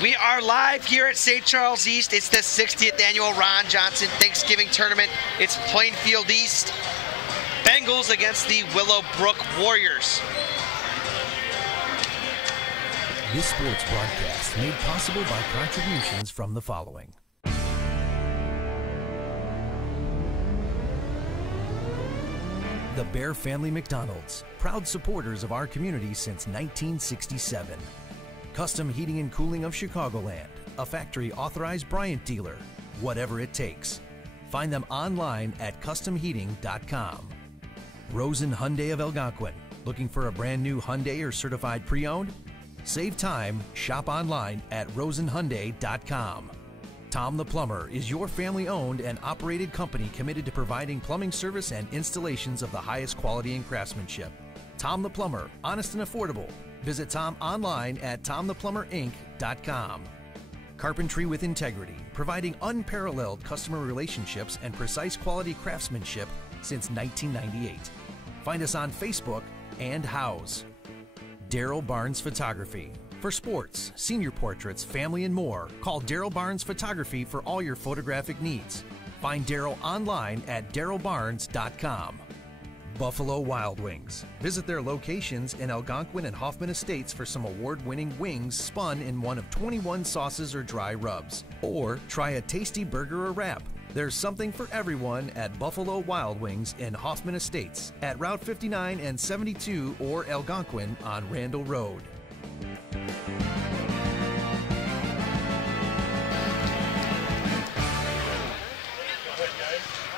We are live here at St. Charles East. It's the 60th annual Ron Johnson Thanksgiving Tournament. It's Plainfield East. Bengals against the Willowbrook Warriors. This sports broadcast made possible by contributions from the following. The Bear Family McDonald's, proud supporters of our community since 1967. Custom Heating and Cooling of Chicagoland, a factory authorized Bryant dealer, whatever it takes. Find them online at customheating.com. Rosen Hyundai of Algonquin, looking for a brand new Hyundai or certified pre-owned? Save time, shop online at rosenhyundai.com. Tom the Plumber is your family-owned and operated company committed to providing plumbing service and installations of the highest quality and craftsmanship. Tom the Plumber, honest and affordable. Visit Tom online at tomtheplumberinc.com. Carpentry with integrity, providing unparalleled customer relationships and precise quality craftsmanship since 1998. Find us on Facebook and House. Daryl Barnes Photography. For sports, senior portraits, family, and more, call Daryl Barnes Photography for all your photographic needs. Find Daryl online at darylbarnes.com. Buffalo Wild Wings. Visit their locations in Algonquin and Hoffman Estates for some award-winning wings spun in one of 21 sauces or dry rubs. Or try a tasty burger or wrap. There's something for everyone at Buffalo Wild Wings in Hoffman Estates at Route 59 and 72 or Algonquin on Randall Road.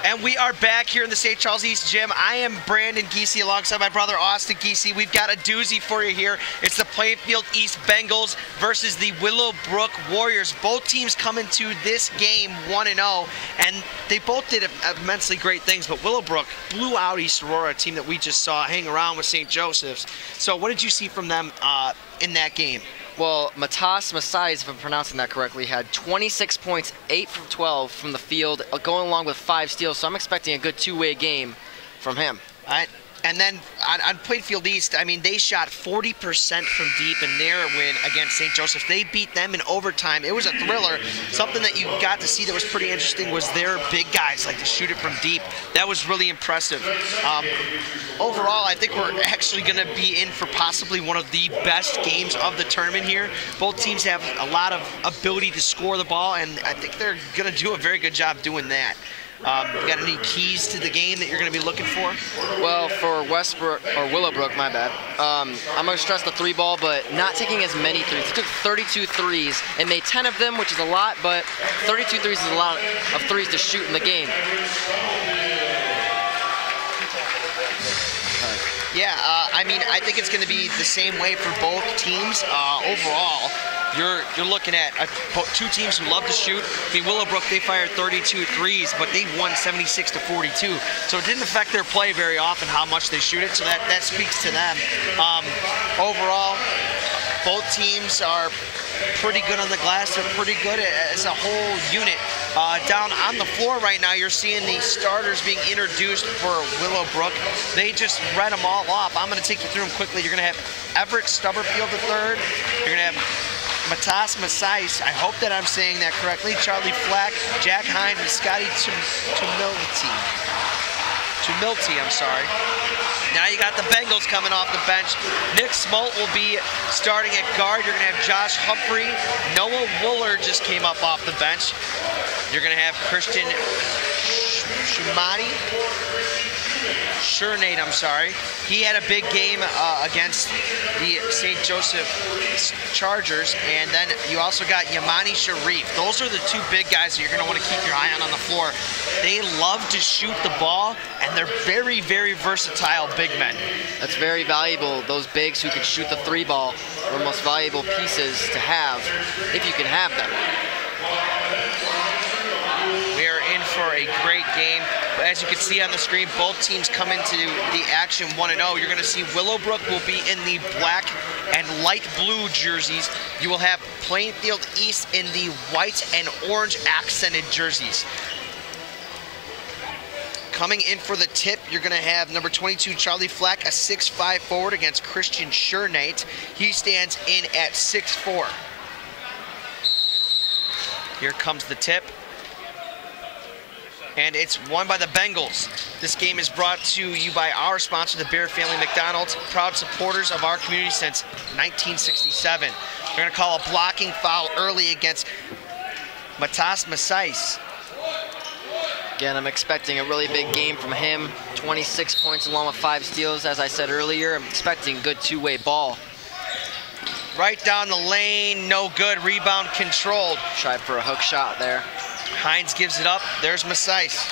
And we are back here in the St. Charles East Gym. I am Brandon Giese alongside my brother Austin Giese. We've got a doozy for you here. It's the Plainfield East Bengals versus the Willowbrook Warriors. Both teams come into this game 1-0, and they both did immensely great things, but Willowbrook blew out East Aurora, a team that we just saw hang around with St. Joseph's. So what did you see from them in that game? Well, Matas Masai, if I'm pronouncing that correctly, had 26 points, 8 from 12 from the field, going along with 5 steals. So I'm expecting a good two-way game from him. All right. And then on Plainfield East, I mean, they shot 40% from deep in their win against St. Joseph's. They beat them in overtime. It was a thriller. Something that you got to see that was pretty interesting was their big guys like to shoot it from deep. That was really impressive. Overall, I think we're actually going to be in for possibly one of the best games of the tournament here. Both teams have a lot of ability to score the ball, and I think they're going to do a very good job doing that. You got any keys to the game that you're going to be looking for? Well, for Willowbrook, my bad, I'm going to stress the 3-ball, but not taking as many threes. He took 32 threes and made 10 of them, which is a lot, but 32 threes is a lot of threes to shoot in the game. Yeah, I mean, I think it's going to be the same way for both teams overall. You're looking at two teams who love to shoot. I mean, Willowbrook, they fired 32 threes, but they won 76-42. So it didn't affect their play very often how much they shoot it, so that speaks to them. Overall, both teams are pretty good on the glass. They're pretty good as a whole unit. Down on the floor right now, you're seeing the starters being introduced for Willowbrook. They just read them all off. I'm going to take you through them quickly. You're going to have Everett Stubberfield III. You're going to have Matas Masai, I hope that I'm saying that correctly, Charlie Flack, Jack Hines, and Scotty Tumilty, I'm sorry. Now you got the Bengals coming off the bench. Nick Smolt will be starting at guard. You're going to have Josh Humphrey. Noah Wooler just came up off the bench. You're going to have Christian Shernade, I'm sorry. He had a big game against the St. Joseph Chargers, and then you also got Yamani Sharif. Those are the two big guys that you're going to want to keep your eye on the floor. They love to shoot the ball, and they're very, very versatile big men. That's very valuable. Those bigs who can shoot the 3-ball are the most valuable pieces to have, if you can have them. We are in for a great game. As you can see on the screen, both teams come into the action 1-0. You're going to see Willowbrook will be in the black and light blue jerseys. You will have Plainfield East in the white and orange accented jerseys. Coming in for the tip, you're going to have number 22, Charlie Flack, a 6'5" forward against Christian Shernate. He stands in at 6'4". Here comes the tip. And it's won by the Bengals. This game is brought to you by our sponsor, the Bear Family McDonald's, proud supporters of our community since 1967. They're going to call a blocking foul early against Matas Masais. Again, I'm expecting a really big game from him. 26 points along with 5 steals, as I said earlier. I'm expecting good two-way ball. Right down the lane, no good. Rebound controlled. Tried for a hook shot there. Hines gives it up. There's Masais.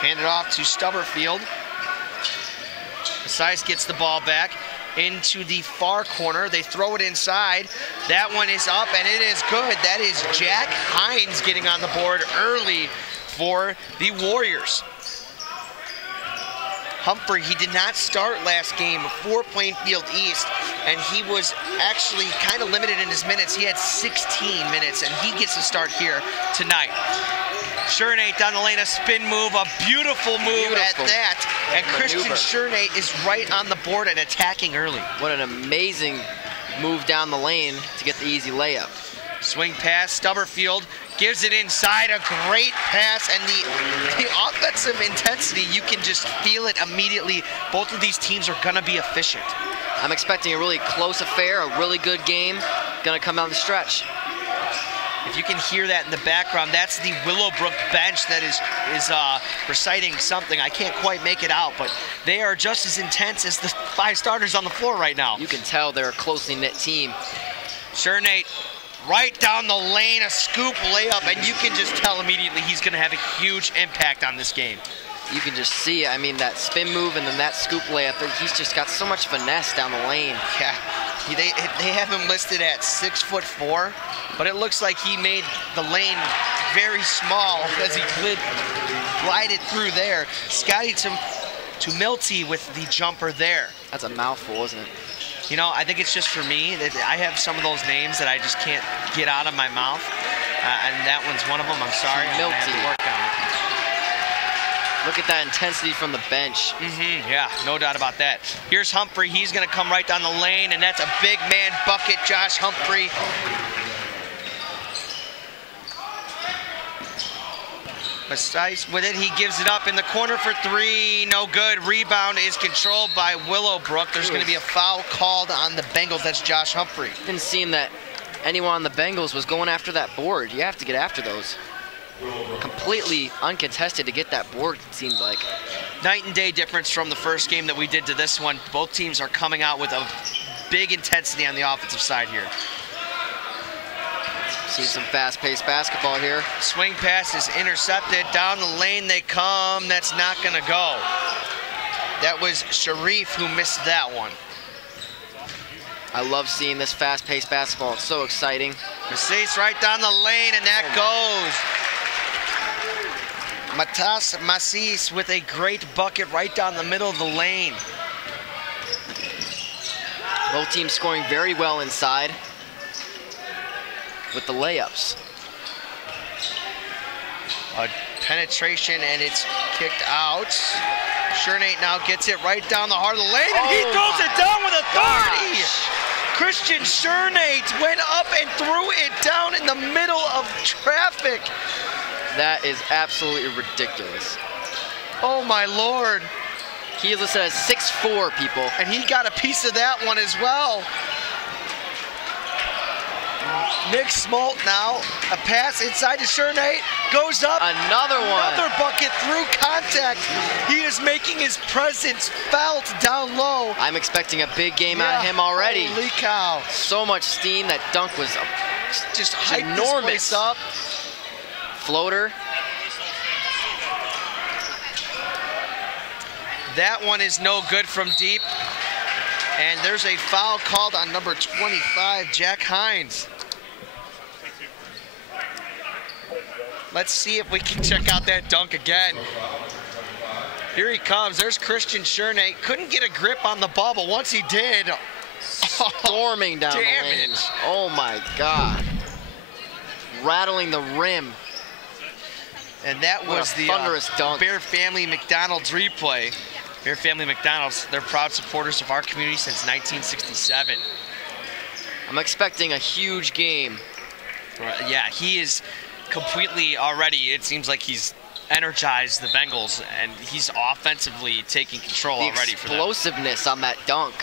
Hand it off to Stubberfield. Masais gets the ball back into the far corner. They throw it inside. That one is up, and it is good. That is Jack Hines getting on the board early for the Warriors. Humphrey, he did not start last game for Plainfield East, and he was actually kind of limited in his minutes. He had 16 minutes, and he gets to start here tonight. Shernate down the lane, a spin move, a beautiful move at that. And Christian Shernate is right on the board and attacking early. What an amazing move down the lane to get the easy layup. Swing pass, Stubberfield gives it inside, a great pass, and the offensive intensity, you can just feel it immediately. Both of these teams are gonna be efficient. I'm expecting a really close affair, a really good game, gonna come down the stretch. If you can hear that in the background, that's the Willowbrook bench that is reciting something. I can't quite make it out, but they are just as intense as the 5 starters on the floor right now. You can tell they're a closely knit team. Shernate right down the lane, a scoop layup, and you can just tell immediately he's gonna have a huge impact on this game. You can just see it. I mean, that spin move and then that scoop layup, he's just got so much finesse down the lane. Yeah, they have him listed at 6'4", but it looks like he made the lane very small as he glided through there. Scotty to Milty with the jumper there. That's a mouthful, isn't it? You know, I think it's just for me that I have some of those names that I just can't get out of my mouth, and that one's one of them. I'm sorry. Milty. I have to work on it. Look at that intensity from the bench. Yeah, no doubt about that. Here's Humphrey. He's going to come right down the lane, and that's a big man bucket, Josh Humphrey. Masais with it, he gives it up in the corner for 3, no good. Rebound is controlled by Willowbrook. There's going to be a foul called on the Bengals. That's Josh Humphrey. Didn't seem that anyone on the Bengals was going after that board. You have to get after those. Completely uncontested to get that board, it seemed like. Night and day difference from the first game that we did to this one. Both teams are coming out with a big intensity on the offensive side here. Seeing some fast-paced basketball here. Swing pass is intercepted. Down the lane they come. That's not going to go. That was Sharif who missed that one. I love seeing this fast-paced basketball. It's so exciting. Masais right down the lane, and that goes. Matas Masais with a great bucket right down the middle of the lane. Both teams scoring very well inside with the layups. A penetration, and it's kicked out. Shernate now gets it right down the heart of the lane, and he throws it down with authority. Christian Shernate went up and threw it down in the middle of traffic. That is absolutely ridiculous. Oh my Lord. He is listed as 6'4", people. And he got a piece of that one as well. Nick Smolt now, a pass inside to Shernate, goes up. Another one. Another bucket through contact. He is making his presence felt down low. I'm expecting a big game out of him already. Holy cow. So much steam. That dunk was just hyped this place up. Floater. That one is no good from deep. And there's a foul called on number 25, Jack Hines. Let's see if we can check out that dunk again. Here he comes. There's Christian Shernate. Couldn't get a grip on the ball, but once he did, storming down the lane. Oh my God. Rattling the rim. And that was the thunderous dunk. Bear Family McDonald's replay. Bear Family McDonald's, they're proud supporters of our community since 1967. I'm expecting a huge game. Yeah, he is completely already, it seems like he's energized the Bengals, and he's offensively taking control already for them. The explosiveness on that dunk.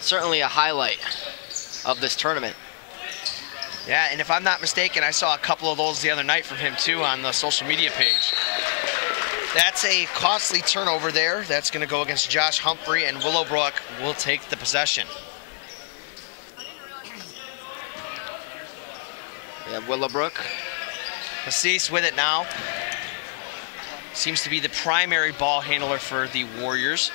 Certainly a highlight of this tournament. Yeah, and if I'm not mistaken, I saw a couple of those the other night from him too on the social media page. That's a costly turnover there. That's going to go against Josh Humphrey, and Willowbrook will take the possession. We have Willowbrook. Assis with it now. Seems to be the primary ball handler for the Warriors.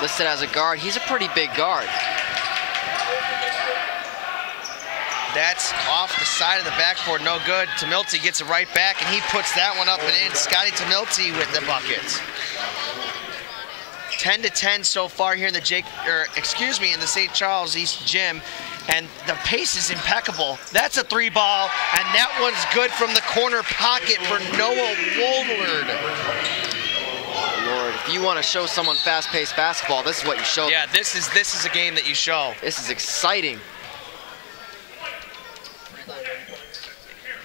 Listed as a guard. He's a pretty big guard. That's off the side of the backboard, no good. Tamilty gets it right back, and he puts that one up and in. Scotty Tamilty with the buckets. 10-10 so far here in the in the St. Charles East Gym, and the pace is impeccable. That's a 3-ball, and that one's good from the corner pocket for Noah Woolard. Lord, if you want to show someone fast-paced basketball, this is what you show them. Yeah, this is a game that you show. This is exciting.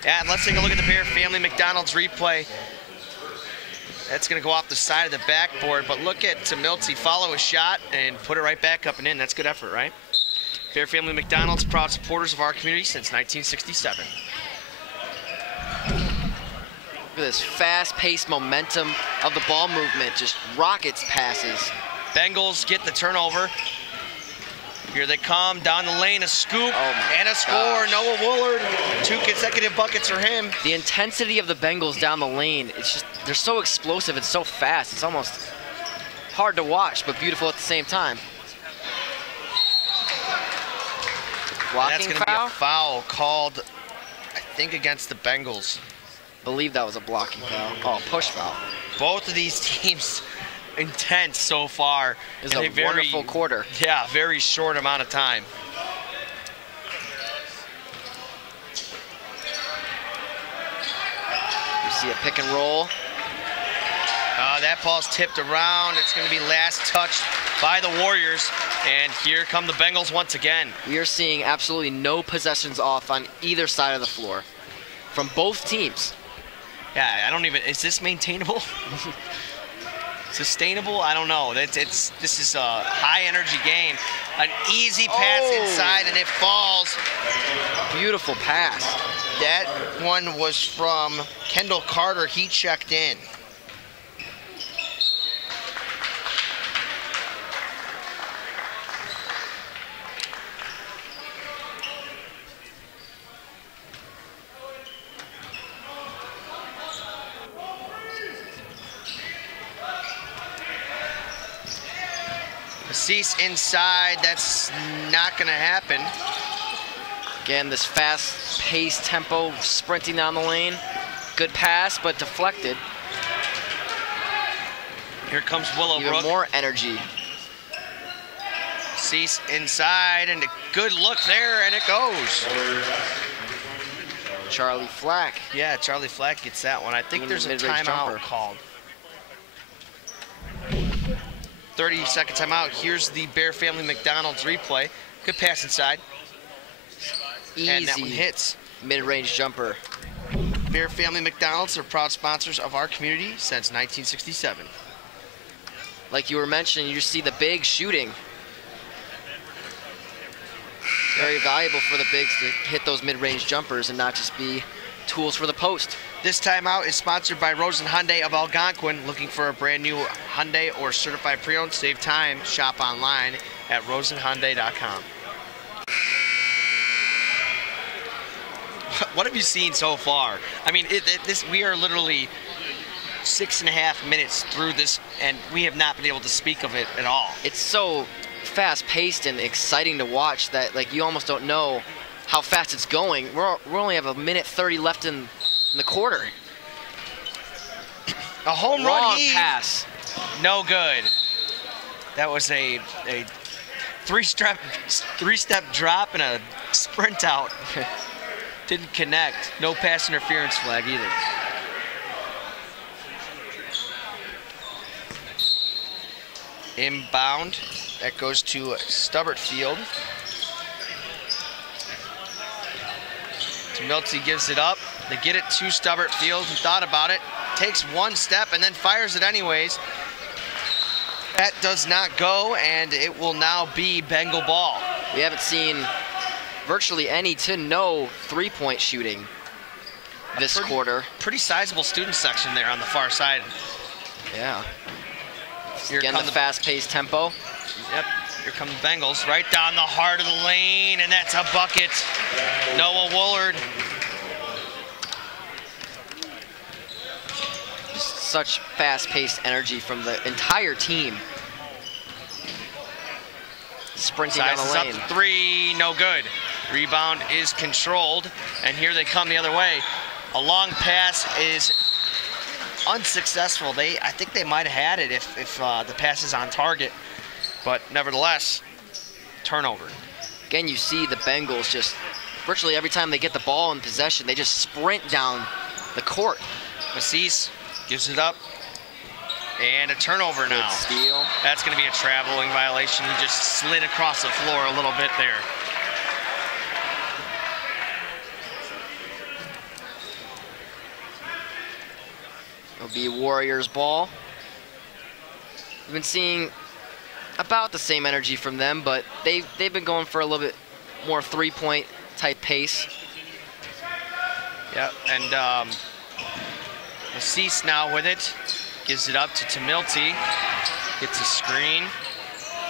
Yeah, and let's take a look at the Bear Family McDonald's replay. That's going to go off the side of the backboard, but look at Tamilty follow a shot and put it right back up and in. That's good effort, right? Bear Family McDonald's, proud supporters of our community since 1967. Look at this fast-paced momentum of the ball movement, just rockets passes. Bengals get the turnover. Here they come down the lane, a scoop and a score. Gosh. Noah Woolard, 2 consecutive buckets for him. The intensity of the Bengals down the lane, it's just, they're so explosive and so fast. It's almost hard to watch, but beautiful at the same time. Blocking that's going to be a foul called, I think, against the Bengals. I believe that was a blocking foul. Oh, push foul. Both of these teams intense so far. It's a wonderful quarter. Yeah, very short amount of time. You see a pick and roll. That ball's tipped around. It's going to be last touched by the Warriors. And here come the Bengals once again. We are seeing absolutely no possessions off on either side of the floor from both teams. Yeah, I don't even, is this maintainable? Sustainable? I don't know. This is a high energy game. An easy pass inside and it falls. Beautiful pass. That one was from Kendall Carter. He checked in. Cease inside, that's not gonna happen. Again, this fast-paced tempo, sprinting down the lane. Good pass, but deflected. Here comes Willowbrook. Even more energy. Cease inside, and a good look there, and it goes. Charlie Flack. Yeah, Charlie Flack gets that one. I think there's a timeout called. 30-second timeout. Here's the Bear Family McDonald's replay. Good pass inside. Easy. And that one hits. Mid-range jumper. Bear Family McDonald's are proud sponsors of our community since 1967. Like you were mentioning, you see the big shooting. Very valuable for the bigs to hit those mid-range jumpers and not just be tools for the post. This timeout is sponsored by Rosen Hyundai of Algonquin. Looking for a brand new Hyundai or certified pre-owned? Save time. Shop online at rosenhyundai.com. What have you seen so far? I mean, we are literally 6.5 minutes through this, and we have not been able to speak of it at all. It's so fast-paced and exciting to watch that, like, you almost don't know how fast it's going. We only have 1:30 left in the quarter. A home Long run heave. pass. No good. That was a three-step drop and a sprint out. Didn't connect. No pass interference flag either. Inbound. That goes to Stubbart Field. Milty gives it up. They get it to Stubbart Field. He thought about it, takes one step, and then fires it anyways. That does not go, and it will now be Bengal ball. We haven't seen virtually any to no three-point shooting this quarter. Pretty sizable student section there on the far side. Yeah. Here Again, the fast-paced tempo. Yep. Here come the Bengals, right down the heart of the lane, and that's a bucket. Noah Woolard. Just such fast-paced energy from the entire team. Sprinting down the lane. Up three, no good. Rebound is controlled, and here they come the other way. A long pass is unsuccessful. I think they might have had it if the pass is on target. But nevertheless, turnover. Again, you see the Bengals just virtually every time they get the ball in possession, they just sprint down the court. Massis gives it up. And a turnover now. Good steal. That's going to be a traveling violation. He just slid across the floor a little bit there. It'll be Warriors ball. We've been seeing about the same energy from them, but they've been going for a little bit more three-point type pace. Yeah, and Massis now with it. Gives it up to Tamilty. Gets a screen.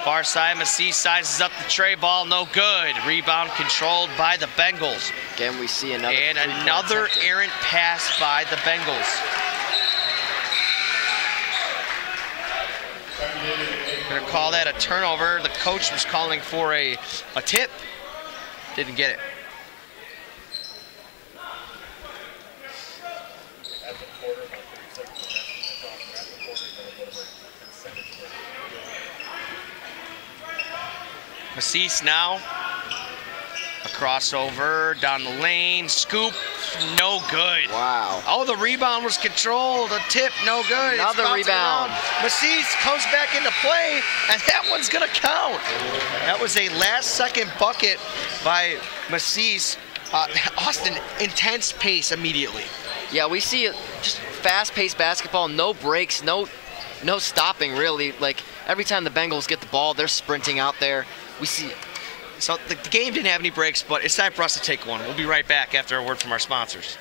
Far side, Massis sizes up the tray ball. No good. Rebound controlled by the Bengals. Again, we see another errant pass by the Bengals. Gonna call that a turnover. The coach was calling for a tip. Didn't get it. Massis now. A crossover down the lane. Scoop. No good. Wow. Oh, the rebound was controlled. A tip, no good. Another rebound. Massis comes back into play, and that one's going to count. That was a last-second bucket by Massis. Austin, intense pace immediately. Yeah, we see just fast-paced basketball, no breaks, no stopping, really. Like, every time the Bengals get the ball, they're sprinting out there. We see it. So the game didn't have any breaks, but it's time for us to take one. We'll be right back after a word from our sponsors.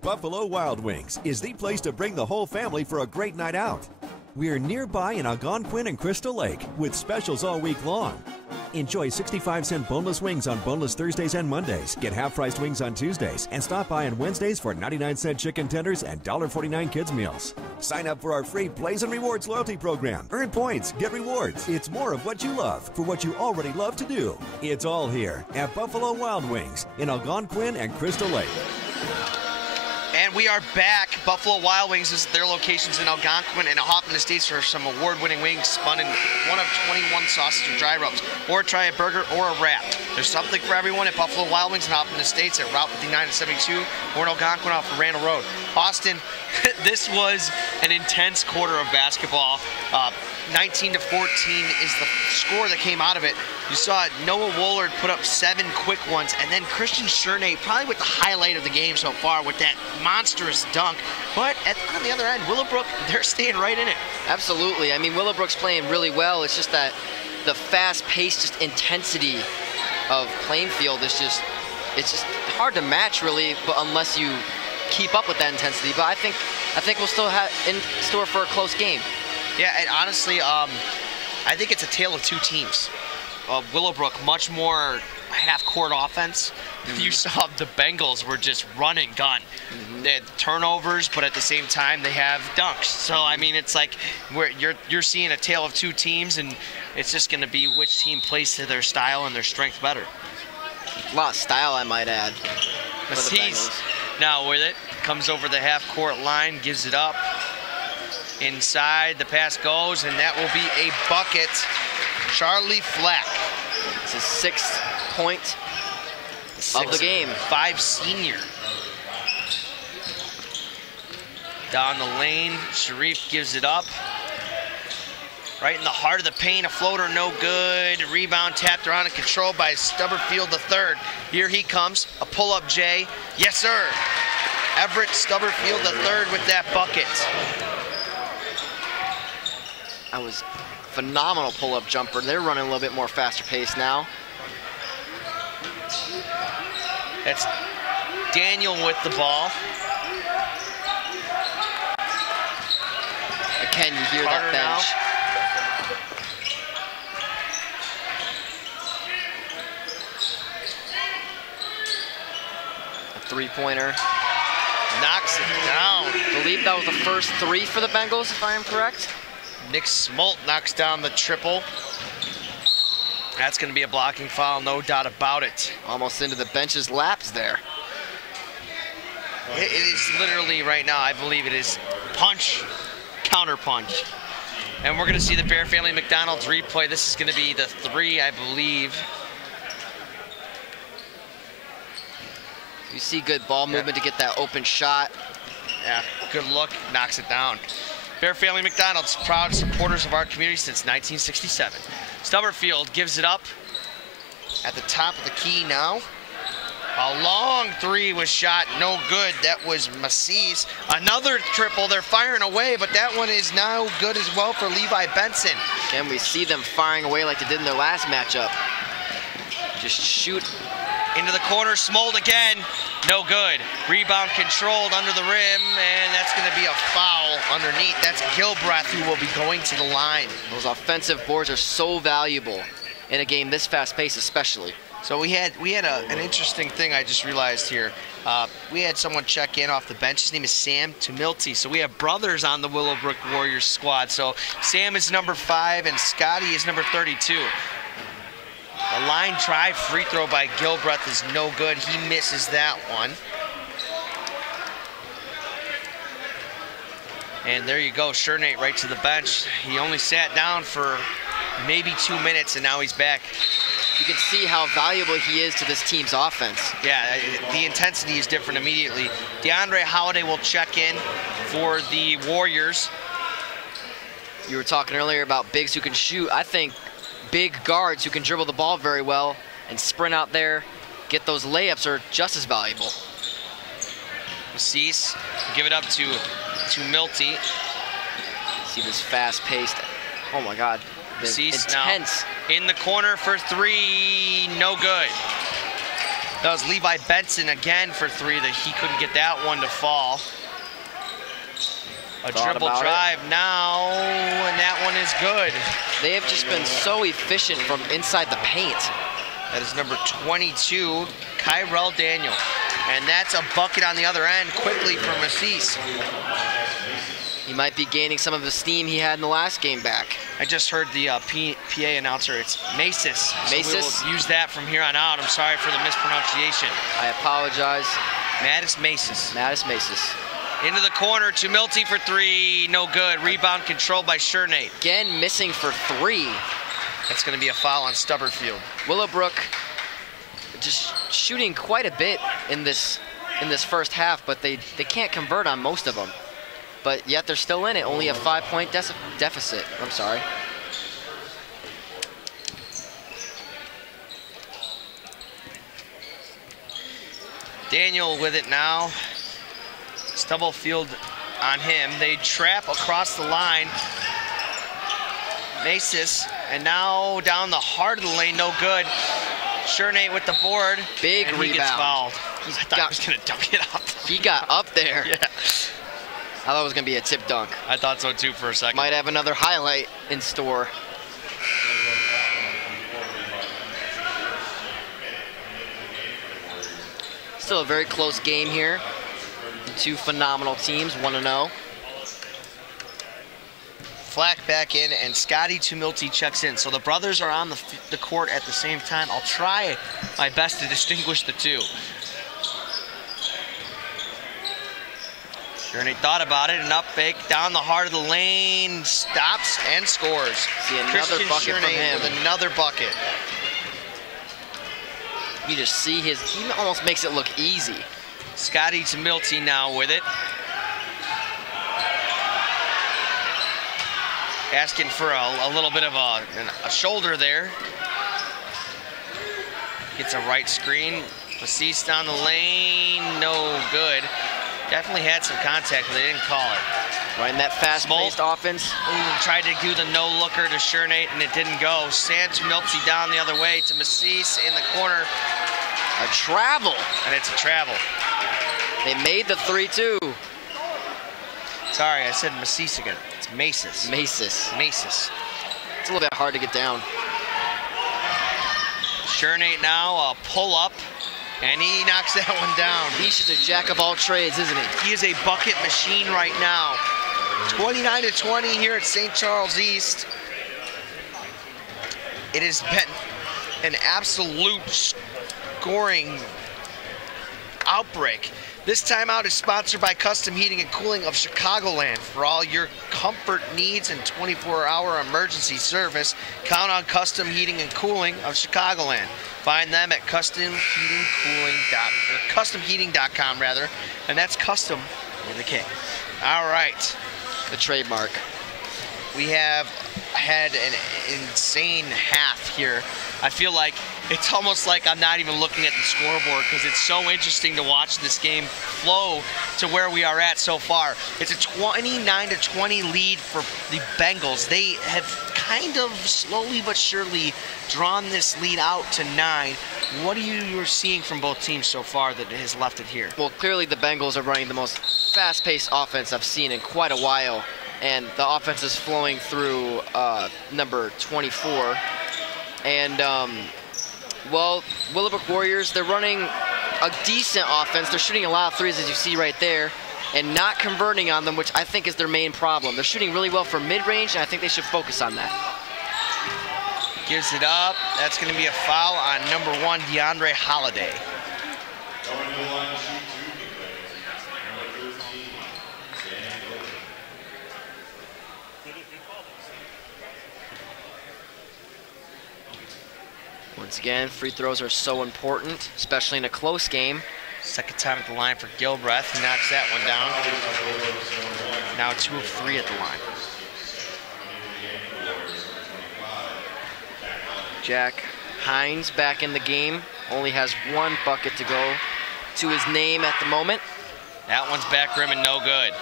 Buffalo Wild Wings is the place to bring the whole family for a great night out. We're nearby in Algonquin and Crystal Lake with specials all week long. Enjoy 65-cent boneless wings on boneless Thursdays and Mondays. Get half-priced wings on Tuesdays. And stop by on Wednesdays for 99-cent chicken tenders and $1.49 kids meals. Sign up for our free Blaze and Rewards loyalty program. Earn points, get rewards. It's more of what you love for what you already love to do. It's all here at Buffalo Wild Wings in Algonquin and Crystal Lake. And we are back. Buffalo Wild Wings is their locations in Algonquin and Hoffman Estates for some award-winning wings spun in one of 21 sauces or dry rubs. Or try a burger or a wrap. There's something for everyone at Buffalo Wild Wings and Hoffman Estates at Route 59 and 72 or in Algonquin off of Randall Road. Austin, this was an intense quarter of basketball. 19-14 is the score that came out of it. You saw Noah Woolard put up 7 quick ones, and then Christian Chernay probably with the highlight of the game so far with that monstrous dunk. But on the other end, Willowbrook, they're staying right in it. Absolutely. I mean, Willowbrook's playing really well. It's just that the fast-paced just intensity of Plainfield is just, it's just hard to match really, but unless you keep up with that intensity. But I think we'll still have in store for a close game. Yeah, and honestly, I think it's a tale of two teams. Willowbrook, much more half-court offense. You saw the Bengals were just run and gun. They had turnovers, but at the same time, they have dunks. So, I mean, it's like you're seeing a tale of two teams, and it's just going to be which team plays to their style and their strength better. A lot of style, I might add. Massis now with it. Comes over the half-court line, gives it up. Inside, the pass goes, and that will be a bucket. Charlie Flack. It's his 6th point of the game. 5 senior. Down the lane, Sharif gives it up. Right in the heart of the paint, a floater no good. Rebound tapped around and controlled by Stubberfield III. Here he comes, a pull-up J. Yes, sir. Everett Stubberfield III with that bucket. That was phenomenal pull-up jumper. They're running a little bit more faster pace now. That's Daniel with the ball. Again, you hear Carter that bench. now. A three-pointer. Knocks it down. I believe that was the first three for the Bengals, if I am correct. Nick Smolt knocks down the triple. That's going to be a blocking foul, no doubt about it. Almost into the bench's laps there. It is literally right now, I believe it is punch, counter punch. And we're going to see the Bear Family McDonald's replay. This is going to be the three, I believe. You see good ball movement to get that open shot. Yeah, good look, knocks it down. Bear Family McDonald's, proud supporters of our community since 1967. Stubberfield gives it up at the top of the key now. A long three was shot, no good. That was Massis. Another triple, they're firing away, but that one is now good as well for Levi Benson. Again, we see them firing away like they did in their last matchup. Just shoot. Into the corner, Smold again, no good. Rebound controlled under the rim, and that's going to be a foul underneath. That's Gilbreth who will be going to the line. Those offensive boards are so valuable in a game this fast-paced especially. So we had an interesting thing I just realized here. We had someone check in off the bench. His name is Sam Tumilty. So we have brothers on the Willowbrook Warriors squad. So Sam is number 5 and Scotty is number 32. A line drive free throw by Gilbreth is no good. He misses that one. And there you go, Shernate right to the bench. He only sat down for maybe 2 minutes and now he's back. You can see how valuable he is to this team's offense. Yeah, the intensity is different immediately. DeAndre Holiday will check in for the Warriors. You were talking earlier about bigs who can shoot. I think big guards who can dribble the ball very well and sprint out there, get those layups are just as valuable. Massis, give it up to Milty. See this fast-paced, oh my God, Massis intense. Now in the corner for three, no good. That was Levi Benson again for three, that he couldn't get that one to fall. A dribble drive now, and that one is good. They have just been so efficient from inside the paint. That is number 22, Kyrell Daniel. And that's a bucket on the other end quickly for Massis. He might be gaining some of the steam he had in the last game back. I just heard the PA announcer, it's Masis. Masis? So we will use that from here on out. I'm sorry for the mispronunciation. I apologize. Mattis Masis. Mattis Masis. Into the corner, Tumilty for three, no good. Rebound controlled by Shernate. Again, missing for three. That's going to be a foul on Stubberfield. Willowbrook just shooting quite a bit in this first half, but they can't convert on most of them. But yet they're still in it, only a 5-point deficit. I'm sorry. Daniel with it now. Stubblefield on him. They trap across the line. Masis, and now down the heart of the lane, no good. Shernate with the board. Big and rebound. He gets fouled. I thought he was going to dunk it up. He got up there. Yeah. I thought it was going to be a tip dunk. I thought so too for a second. Might have another highlight in store. Still a very close game here. Two phenomenal teams, 1-0. Flack back in, and Scotty Tumilty checks in. So the brothers are on the court at the same time. I'll try my best to distinguish the two. Shernate thought about it, an up fake down the heart of the lane, stops and scores. See another Christian bucket from him. with another bucket. You just see he almost makes it look easy. Scotty Tumilty now with it. asking for a little bit of a shoulder there. Gets a right screen. Macis down the lane, no good. Definitely had some contact, but they didn't call it. Right in that fast-paced offense. Tried to do the no-looker to Chernate, and it didn't go. Milty down the other way to Macis in the corner. A travel. And it's a travel. They made the 3-2. Sorry, I said Macis again. It's Macis. Macis. It's a little bit hard to get down. Chernate now, a pull-up, and he knocks that one down. He's just a jack of all trades, isn't he? He is a bucket machine right now. 29-20 here at St. Charles East. It has been an absolute scoring outbreak. This timeout is sponsored by Custom Heating and Cooling of Chicagoland. For all your comfort needs and 24-hour emergency service, count on Custom Heating and Cooling of Chicagoland. Find them at customheating.com, and that's custom with a K. All right. The trademark. We have had an insane half here. I feel like it's almost like I'm not even looking at the scoreboard because it's so interesting to watch this game flow to where we are at so far. It's a 29-20 lead for the Bengals. They have kind of slowly but surely drawn this lead out to 9. What are you seeing from both teams so far that has left it here? Well, clearly the Bengals are running the most fast-paced offense I've seen in quite a while, and the offense is flowing through number 24. And, well, Willowbrook Warriors, they're running a decent offense. They're shooting a lot of threes, as you see right there, and not converting on them, which I think is their main problem. They're shooting really well from mid-range, and I think they should focus on that. Gives it up. That's going to be a foul on number 1, DeAndre Holiday. Once again, free throws are so important, especially in a close game. Second time at the line for Gilbreth. He knocks that one down. Now 2 of 3 at the line. Jack Hines back in the game. Only has 1 bucket to go to his name at the moment. That one's back rim and no good.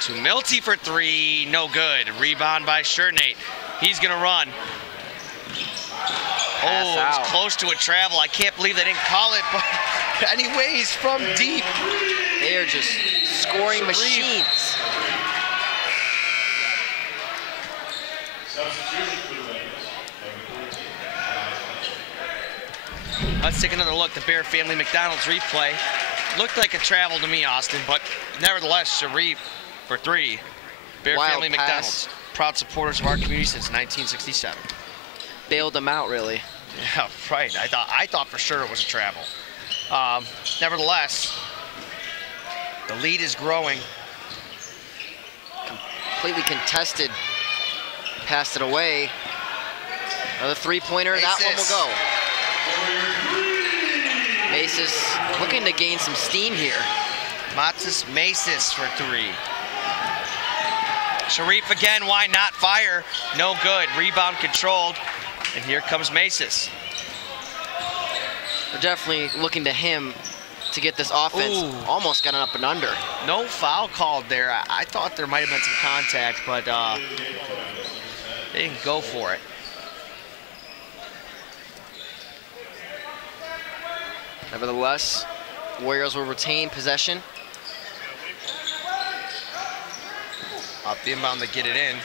To Milty for 3, no good. Rebound by Chernate. He's gonna run. Oh, it was close to a travel. I can't believe they didn't call it, but anyways, from deep. They are just scoring machines. Let's take another look. The Bear Family McDonald's replay. Looked like a travel to me, Austin, but nevertheless, Sharif for 3. Bear Wild Family pass. McDonald's, proud supporters of our community since 1967. Bailed them out, really. Yeah, right. I thought for sure it was a travel. Nevertheless, the lead is growing. Completely contested. Passed it away. Another 3-pointer. That one will go. Macis looking to gain some steam here. Matis Macis for 3. Sharif again, why not fire? No good, rebound controlled. And here comes Macis. We're definitely looking to him to get this offense. Ooh. Almost got an up and under. No foul called there. I thought there might have been some contact, but they didn't go for it. Nevertheless, Warriors will retain possession. Off the inbound to get it in.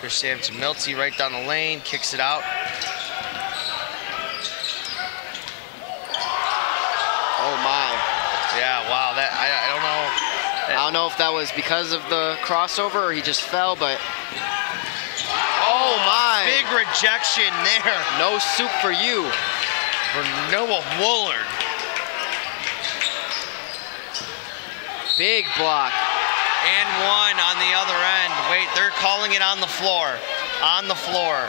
Here's Sam to Milty right down the lane, kicks it out. Oh my. Yeah, wow, that I don't know. I don't know if that was because of the crossover or he just fell, but oh my. Big rejection there. No soup for you. For Noah Woolard. Big block. And 1 on the other end. Wait, they're calling it on the floor. On the floor.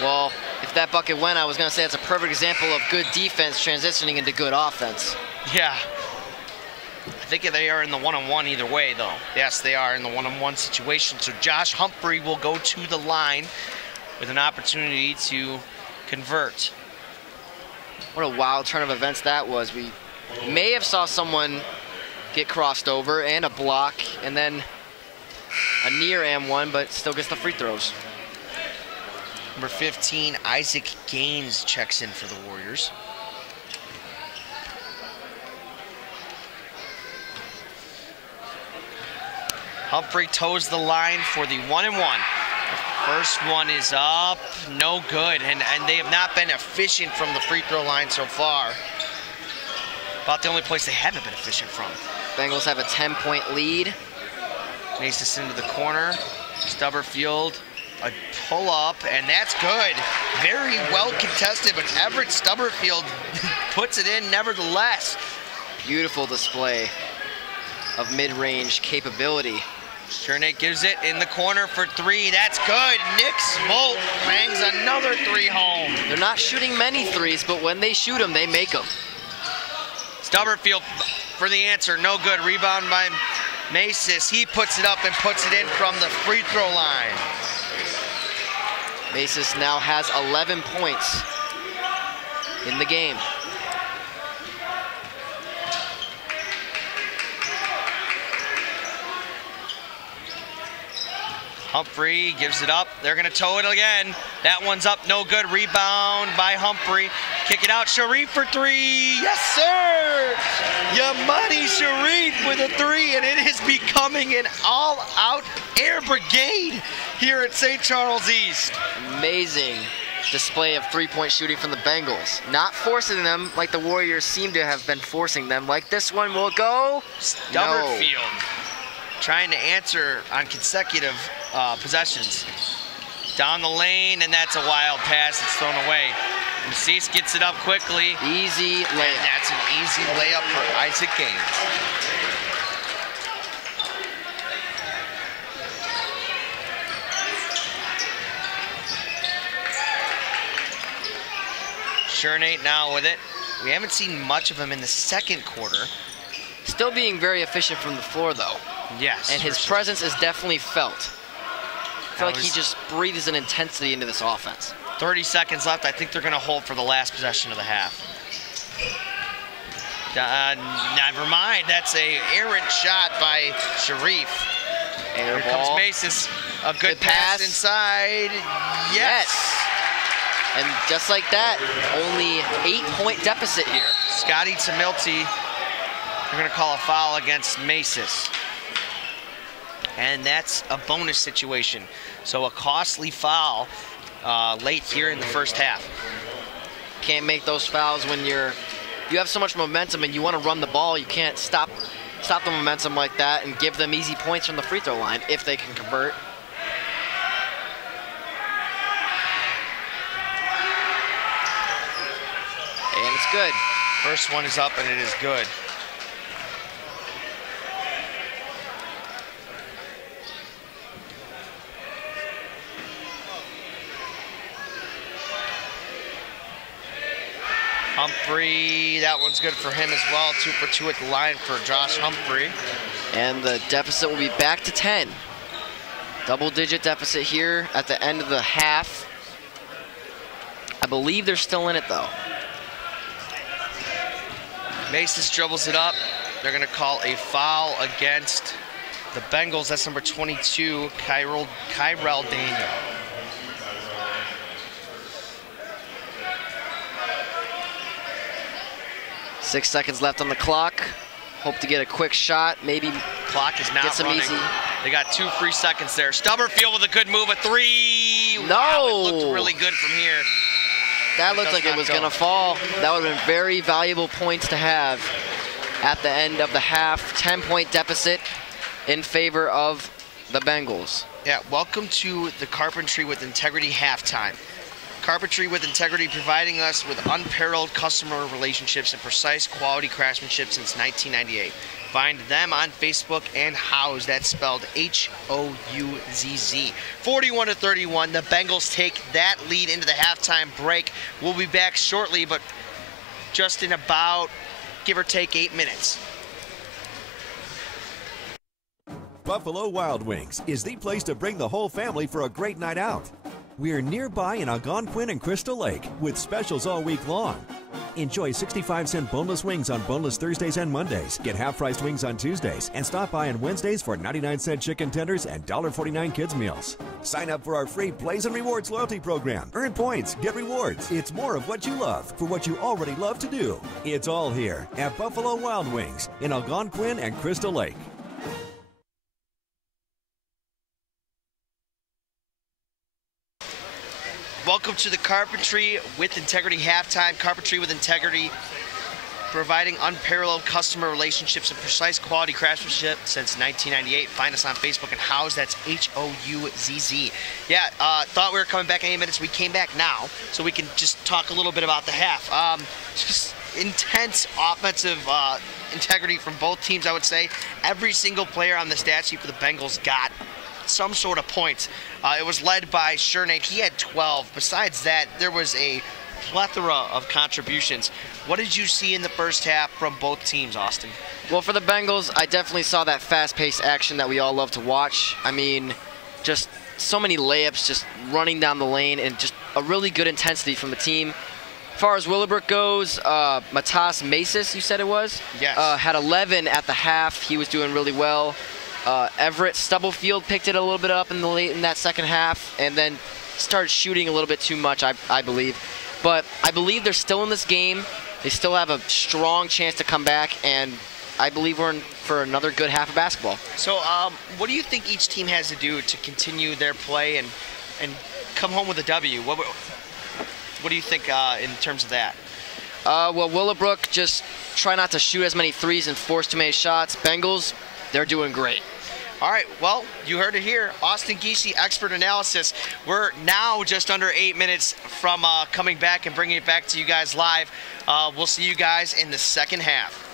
Well, if that bucket went, I was going to say it's a perfect example of good defense transitioning into good offense. Yeah. think they are in the one-on-one either way, though. Yes, they are in the one-on-one situation. So Josh Humphrey will go to the line with an opportunity to convert. What a wild turn of events that was. We may have saw someone get crossed over and a block, and then a near and one, but still gets the free throws. Number 15, Isaac Gaines checks in for the Warriors. Humphrey toes the line for the 1-and-1. The first one is up, no good, and they have not been efficient from the free throw line so far. About the only place they haven't been efficient from. Bengals have a 10-point lead. Makes this into the corner. Stubberfield, a pull-up, and that's good. Very well contested, but Everett Stubberfield puts it in nevertheless. Beautiful display of mid-range capability. Chernate gives it in the corner for three. That's good. Nick Smolt bangs another three home. They're not shooting many threes, but when they shoot them, they make them. Stubberfield for the answer. No good. Rebound by Macis. He puts it up and puts it in from the free throw line. Macis now has 11 points in the game. Humphrey gives it up. They're going to toe it again. That one's up, no good. Rebound by Humphrey. Kick it out, Sharif for three. Yes, sir! Yamani Sharif with a three, and it is becoming an all-out air brigade here at St. Charles East. Amazing display of three-point shooting from the Bengals. Not forcing them like the Warriors seem to have been forcing them. Like this one will go. Stubberfield trying to answer on consecutive possessions. Down the lane, and that's a wild pass. It's thrown away. Macis gets it up quickly. Easy layup. And that's an easy layup for Isaac Gaines. Chernate now with it. We haven't seen much of him in the second quarter. Still being very efficient from the floor, though. Yes. And his presence is definitely felt. I feel like he just breathes an intensity into this offense. 30 seconds left. I think they're going to hold for the last possession of the half. Never mind. That's a errant shot by Sharif. Air Here ball. comes Macis. A good pass inside. Yes. And just like that, only 8-point deficit here. Scotty Tamilty, they're going to call a foul against Macis. And that's a bonus situation. So a costly foul late here in the first half. Can't make those fouls when you have so much momentum and you want to run the ball. You can't stop the momentum like that and give them easy points from the free throw line if they can convert. And it's good. First one is up, and it is good. Humphrey, that one's good for him as well. 2 for 2 at the line for Josh Humphrey. And the deficit will be back to 10. Double-digit deficit here at the end of the half. I believe they're still in it, though. Macis dribbles it up. They're going to call a foul against the Bengals. That's number 22, Kyrell Daniel. Six seconds left on the clock. Hope to get a quick shot. Maybe Clock is not get some running. easy. They got 2 free seconds there. Stubberfield with a good move, a three. No. Wow, it looked really good from here. That looked does like it not was go. going to fall. That would have been very valuable points to have at the end of the half. 10-point deficit in favor of the Bengals. Yeah, welcome to the Carpentry with Integrity halftime. Carpentry with Integrity, providing us with unparalleled customer relationships and precise quality craftsmanship since 1998. Find them on Facebook and Houzz. That's spelled Houzz. 41-31. The Bengals take that lead into the halftime break. We'll be back shortly, but just in about, give or take, 8 minutes. Buffalo Wild Wings is the place to bring the whole family for a great night out. We're nearby in Algonquin and Crystal Lake with specials all week long. Enjoy 65-cent boneless wings on boneless Thursdays and Mondays. Get half-priced wings on Tuesdays. And stop by on Wednesdays for 99-cent chicken tenders and $1.49 kids meals. Sign up for our free Plays and Rewards loyalty program. Earn points, get rewards. It's more of what you love for what you already love to do. It's all here at Buffalo Wild Wings in Algonquin and Crystal Lake. Welcome to the Carpentry with Integrity halftime. Carpentry with Integrity, providing unparalleled customer relationships and precise quality craftsmanship since 1998. Find us on Facebook and Houzz. That's Houzz. Yeah, thought we were coming back in 8 minutes. We came back now, so we can just talk a little bit about the half. Just intense offensive integrity from both teams, I would say. Every single player on the stat sheet for the Bengals got some sort of points. It was led by Shernick. He had 12. Besides that, there was a plethora of contributions. What did you see in the first half from both teams, Austin? Well, for the Bengals, I definitely saw that fast-paced action that we all love to watch. I mean, just so many layups, just running down the lane, and just a really good intensity from the team. As far as Willowbrook goes, Matas Masis, you said it was? Yes. Had 11 at the half. He was doing really well. Everett Stubblefield picked it a little bit up in that second half, and then started shooting a little bit too much, I believe. But I believe they're still in this game. They still have a strong chance to come back, and I believe we're in for another good half of basketball. So what do you think each team has to do to continue their play and come home with a W? What do you think in terms of that? Well, Willowbrook, just try not to shoot as many threes and force too many shots. Bengals, they're doing great. All right, well, you heard it here. Austin Giese, expert analysis. We're now just under 8 minutes from coming back and bringing it back to you guys live. We'll see you guys in the second half.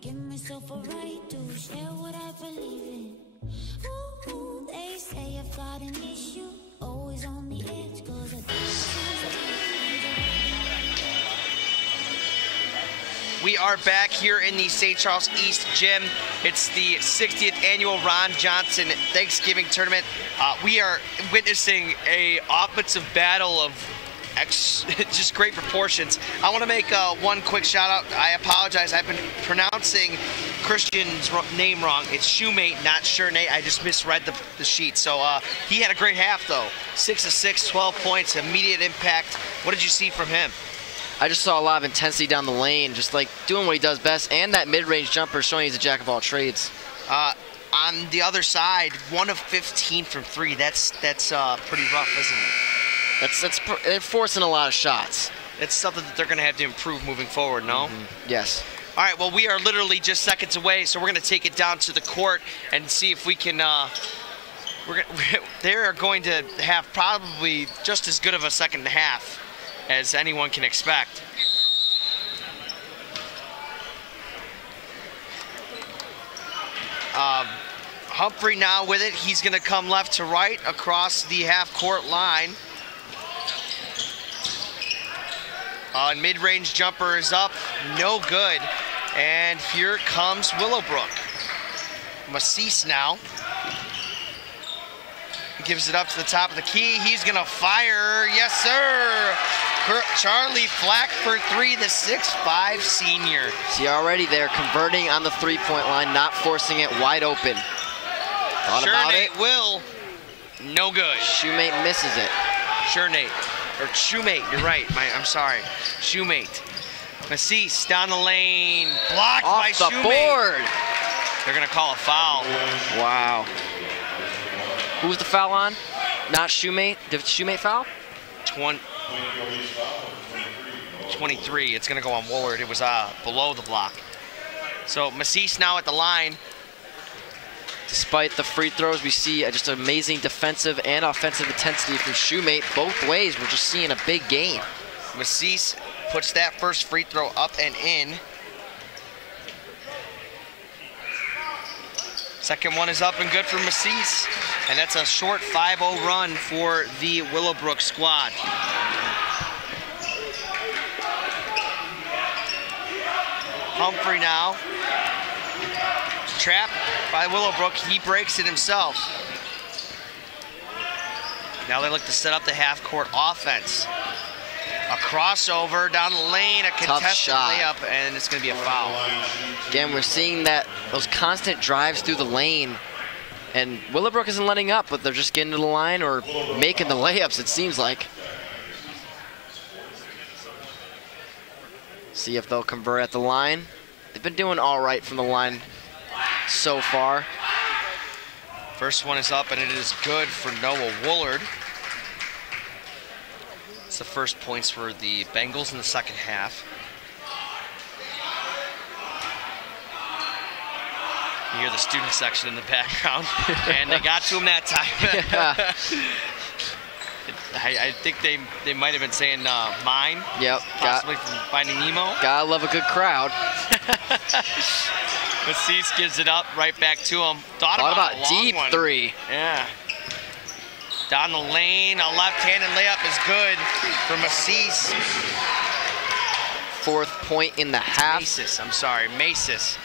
give myself a right to share what I believe in. Ooh, they say I've got an issue, always on the edge, 'cause I We are back here in the St. Charles East Gym. It's the 60th annual Ron Johnson Thanksgiving Tournament. We are witnessing a offensive battle of just great proportions. I want to make one quick shout out. I apologize. I've been pronouncing Christian's name wrong. It's Shoemate, not Shernate. I just misread the sheet. So he had a great half though. 6 of 6, 12 points, immediate impact. What did you see from him? I just saw a lot of intensity down the lane, just like doing what he does best, and that mid-range jumper showing he's a jack of all trades. On the other side, 1 of 15 from 3. That's pretty rough, isn't it? They're forcing a lot of shots. It's something that they're going to have to improve moving forward, no? Yes. All right, well, we are literally just seconds away, so we're going to take it down to the court and see if we can they're going to have probably just as good of a second half as anyone can expect. Humphrey now with it. He's going to come left to right across the half-court line. Mid-range jumper is up, no good. And here comes Willowbrook. Massis now. Gives it up to the top of the key. He's gonna fire, yes sir! Charlie Flack for 3, the 6'5" senior. See, already they're converting on the three-point line, not forcing it wide open. Thought about it. Will, no good. Shoemate misses it. Shernate, or Shoemate, you're right, I'm sorry. Shoemate. Massis down the lane, blocked by Off the Shoemate. board. They're gonna call a foul. Wow. Who was the foul on? Not Shoemate. Did Shoemate foul? 23. It's going to go on Woolard. It was below the block. So Massis now at the line. Despite the free throws, we see just amazing defensive and offensive intensity from Shoemate. Both ways, we're just seeing a big game. Massis puts that first free throw up and in. Second one is up and good for Massis. And that's a short 5-0 run for the Willowbrook squad. Humphrey now. Trapped by Willowbrook. He breaks it himself. Now they look to set up the half-court offense. A crossover down the lane, a contested layup, and it's going to be a foul. Again, we're seeing those constant drives through the lane. And Willowbrook isn't letting up, but they're just getting to the line or making the layups, it seems like. See if they'll convert at the line. They've been doing all right from the line so far. First one is up, and it is good for Noah Woolard. It's the first points for the Bengals in the second half. You hear the student section in the background, and they got to him that time. Yeah. I think they might have been saying mine. Yep. Possibly from Finding Nemo. Gotta love a good crowd. Massis gives it up right back to him. Thought about a long deep one. 3. Yeah. Down the lane, a left-handed layup is good for Massis. 4th point in the half. Masis, I'm sorry, Masis.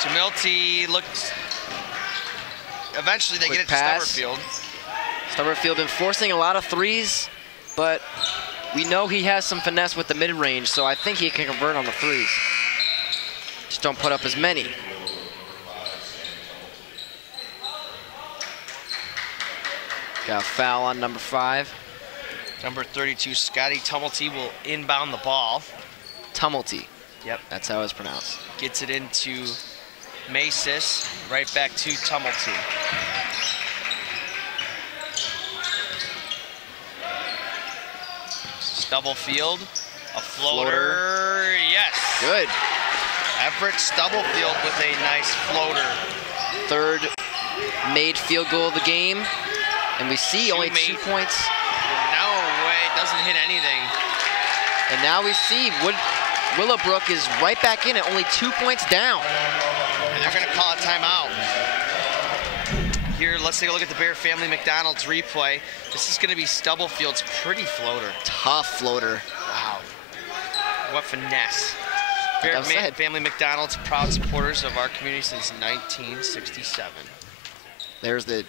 Jamilty looked. Eventually they Quick get it pass. to Stubberfield. Stubberfield been forcing a lot of threes, but we know he has some finesse with the mid-range, so I think he can convert on the threes. Just don't put up as many. Got a foul on number 5. Number 32, Scotty Tumulty will inbound the ball. Tumulty. Yep. That's how it's pronounced. Gets it into Masis, right back to Tumulty. Stubblefield, a floater. Yes. Good. Everett Stubblefield with a nice floater. 3rd made field goal of the game. And we see only 2 points. No way, doesn't hit anything. And now we see Willowbrook is right back in at only 2 points down. And they're going to call a timeout. Here, let's take a look at the Bear Family McDonald's replay. This is going to be Stubblefield's pretty floater. Tough floater. Wow. What finesse. Like Bear I said. Family McDonald's, proud supporters of our community since 1967. There's the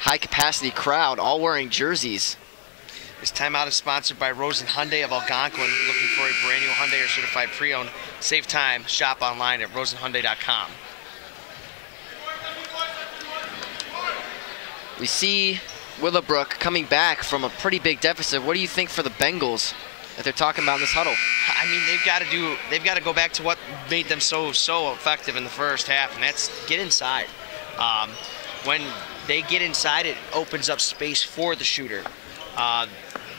high-capacity crowd, all wearing jerseys. This timeout is sponsored by Rosen Hyundai of Algonquin. Looking for a brand new Hyundai or certified pre-owned? Save time. Shop online at rosenhyundai.com. We see Willowbrook coming back from a pretty big deficit. What do you think for the Bengals that they're talking about in this huddle? I mean, they've got to go back to what made them so effective in the first half, and that's get inside. When they get inside, it opens up space for the shooter.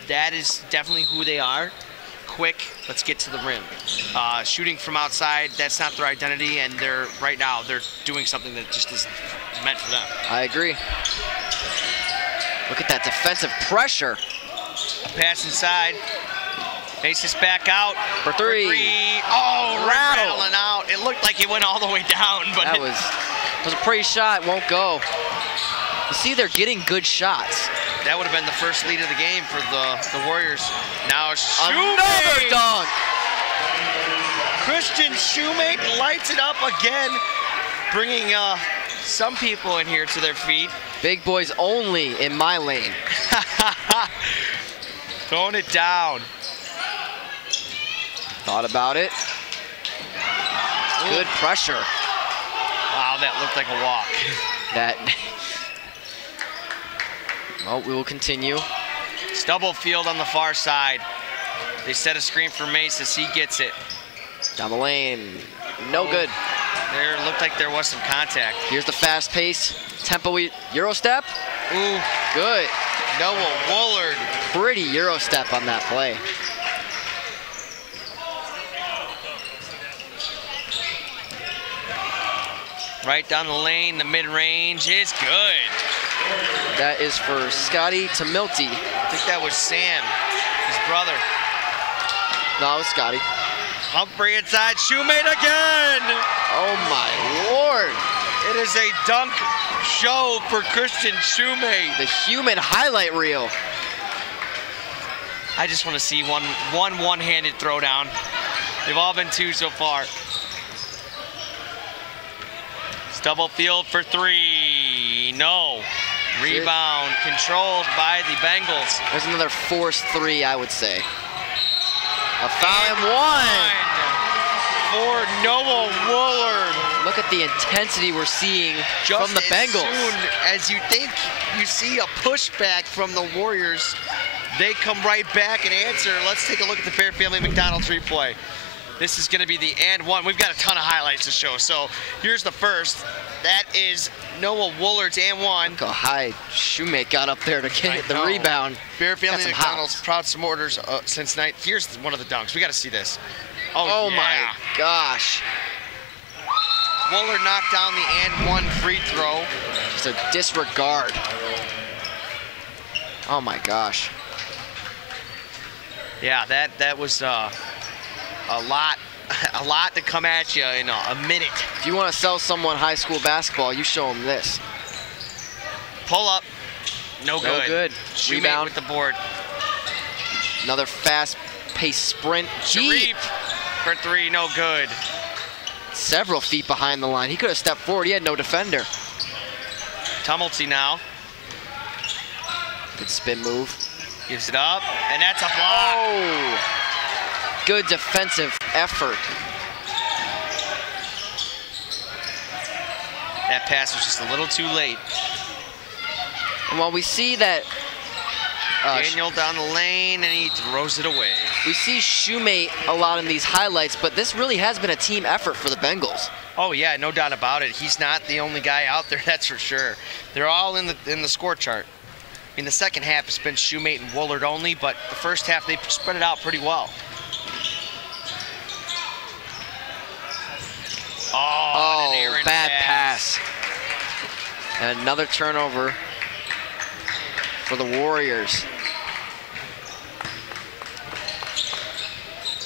That is definitely who they are. Quick, let's get to the rim. Shooting from outside, that's not their identity, and right now they're doing something that just isn't meant for them. I agree. Look at that defensive pressure. Pass inside. Faces back out. For three. Oh, Rattle. rattling out. It looked like it went all the way down, but That was a pretty shot, won't go. You see, they're getting good shots. that would have been the first lead of the game for the Warriors. Now Another dunk. Christian Shoemate lights it up again, bringing some people in here to their feet. Big boys only in my lane. Throwing it down. Thought about it. Good pressure. Wow, that looked like a walk. That. Well, we will continue. Stubblefield on the far side. They set a screen for Mace as he gets it. Down the lane. No good. There looked like there was some contact. Here's the fast pace. Tempo Euro step. Ooh, Good. Noah Woolard. Pretty Euro step on that play. Right down the lane, the mid-range is good. That is for Scotty Tamilty. I think that was Sam, his brother. No, it was Scotty. Humphrey inside, Shoemate again! Oh my Lord. It is a dunk show for Christian Shoemate. The human highlight reel. I just want to see one-handed throwdown. They've all been two so far. Stubblefield for three, no. Rebound controlled by the Bengals. There's another forced three, I would say. A foul and one. For Noah Woolard. Look at the intensity we're seeing Just from the Bengals. As soon as you think you see a pushback from the Warriors, they come right back and answer. Let's take a look at the Bear Family McDonald's replay. This is going to be the and one. We've got a ton of highlights to show. So here's the first. That is Noah Woolard's and one. Look how high Shoemate got up there to get the know. rebound. Bear Family Got some McDonald's, hops. proud supporters since night. Here's one of the dunks. We got to see this. Oh yeah. my gosh. Woolard knocked down the and one free throw. Just a disregard. Oh my gosh. Yeah, that was a lot to come at you in a minute. If you want to sell someone high school basketball, you show them this. Pull up, no No good. good. Shoemate Rebound. with the board. Another fast-paced sprint. Sharif for three, no good. Several feet behind the line. He could have stepped forward. He had no defender. Tumulty now. Good spin move. Gives it up, and that's a block. Oh! Good defensive effort. That pass was just a little too late. And while we see that Daniel down the lane, and he throws it away. we see Shoemate a lot in these highlights, but this really has been a team effort for the Bengals. Oh yeah, no doubt about it. He's not the only guy out there, that's for sure. They're all in the score chart. In the second half, it's been Shoemate and Woolard only, but the first half, they spread it out pretty well. Oh, an errant bad pass. And another turnover for the Warriors.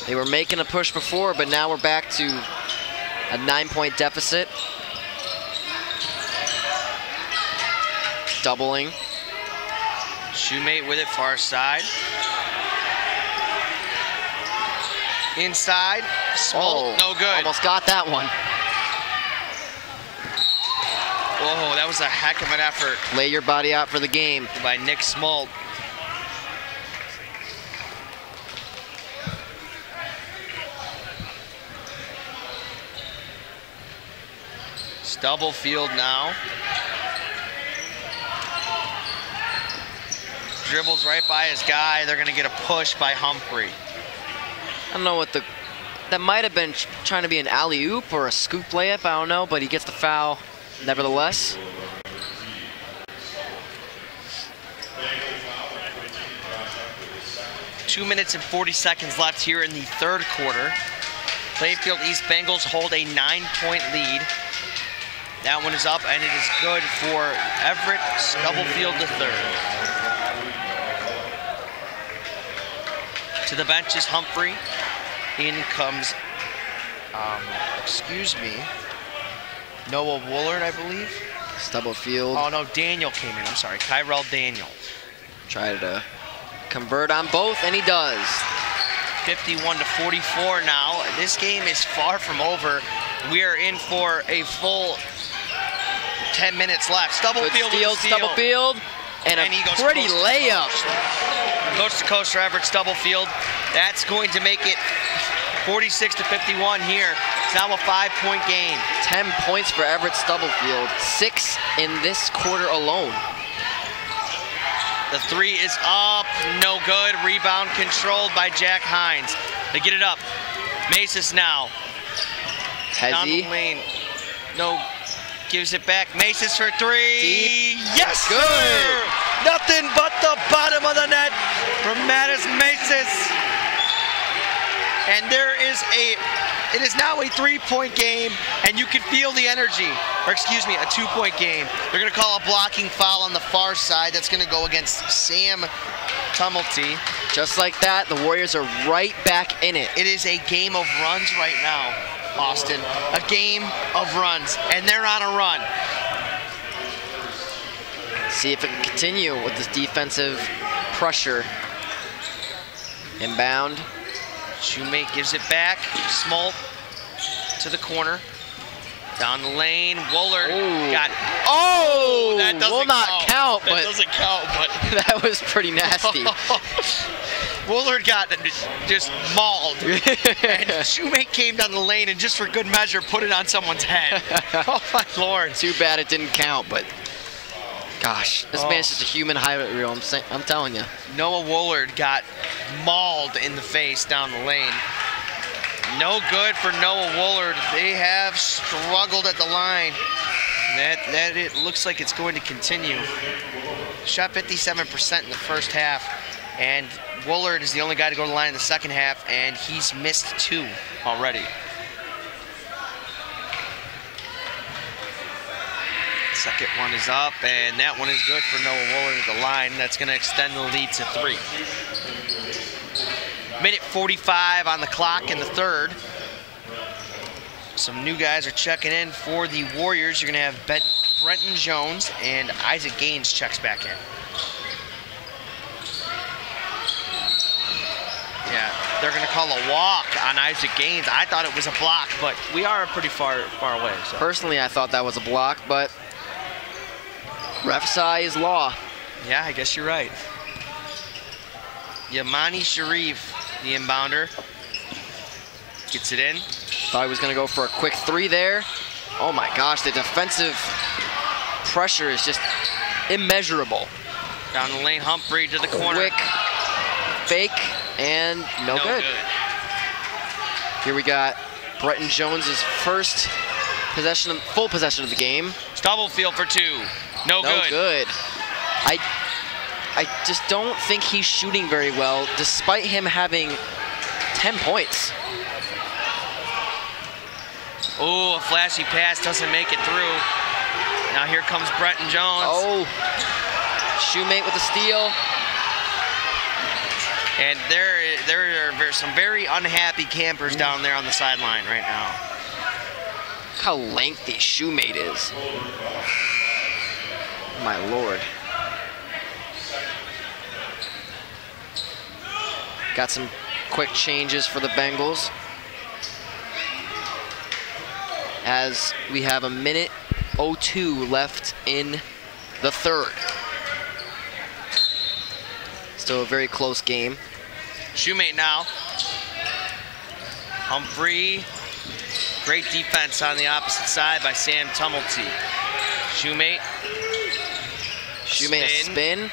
They were making a push before, but now we're back to a 9-point deficit. Doubling. Shoemate with it, far side. Inside, Smolt, no good. Almost got that one. Whoa, that was a heck of an effort. Lay your body out for the game. By Nick Smolt. Stubblefield now. Dribbles right by his guy. They're going to get a push by Humphrey. I don't know what that might have been trying to be an alley-oop or a scoop layup. I don't know, but he gets the foul nevertheless. Two minutes and 40 seconds left here in the third quarter. Plainfield East Bengals hold a 9-point lead. That one is up, and it is good for Everett Stubblefield III. To the bench is Humphrey. In comes, Noah Woolard, I believe. Stubblefield. Oh, no, Daniel came in. I'm sorry, Kyrell Daniel. Tried to convert on both, and he does. 51-44 now. This game is far from over. We are in for a full 10 minutes left. Stubblefield Good steal, with the steal. Stubblefield, and he a goes pretty coast to layup. Coast to coast for Everett Stubblefield. That's going to make it 46-51 here. It's now a 5-point game. 10 points for Everett Stubblefield. 6 in this quarter alone. The three is up, no good. Rebound controlled by Jack Hines. They get it up. Maces now. Down the lane. No, gives it back. Maces for three. Deep. Yes, Good. sir. Nothing but the bottom of the net from Mattis Maces. And it is now a 3-point game, and you can feel the energy, or excuse me, a 2-point game. They're gonna call a blocking foul on the far side. That's gonna go against Sam Tumulty. Just like that, the Warriors are right back in it. It is a game of runs right now, Austin. A game of runs, and they're on a run. See if it can continue with this defensive pressure. Inbound. Shoemate gives it back. Smolt to the corner. Down the lane. Woolard got. Oh, that doesn't will not count, that but doesn't count, but that was pretty nasty. Woolard got just mauled. And Shoemate came down the lane and just for good measure put it on someone's head. Oh my Lord. Too bad it didn't count, but gosh, this man's just a human highlight reel. I'm telling you. Noah Woolard got mauled in the face down the lane. No good for Noah Woolard. They have struggled at the line. That it looks like it's going to continue. Shot 57% in the first half, and Woolard is the only guy to go to the line in the second half, and he's missed 2 already. Second one is up, and that one is good for Noah Woolard at the line. That's going to extend the lead to 3. Minute 45 on the clock in the third. Some new guys are checking in for the Warriors. You're going to have Brenton Jones and Isaac Gaines checks back in. Yeah, they're going to call a walk on Isaac Gaines. I thought it was a block, but we are pretty far away. So. Personally, I thought that was a block, but ref's eye is law. Yeah, I guess you're right. Yamani Sharif, the inbounder, gets it in. Thought he was going to go for a quick 3 there. Oh my gosh, the defensive pressure is just immeasurable. Down the lane, Humphrey to the corner. Quick fake, and no good. Here we got Bretton Jones's first possession, full possession of the game. Stubblefield for 2. No good. I just don't think he's shooting very well, despite him having 10 points. Oh, a flashy pass doesn't make it through. Now here comes Bretton Jones. Oh, Shoemate with the steal. And there are some very unhappy campers down there on the sideline right now. Look how lengthy Shoemate is. My Lord. Got some quick changes for the Bengals, as we have a minute 02 left in the third. Still a very close game. Shoemate now. Humphrey. Great defense on the opposite side by Sam Tumulty. Shoemate. Shoemate a spin.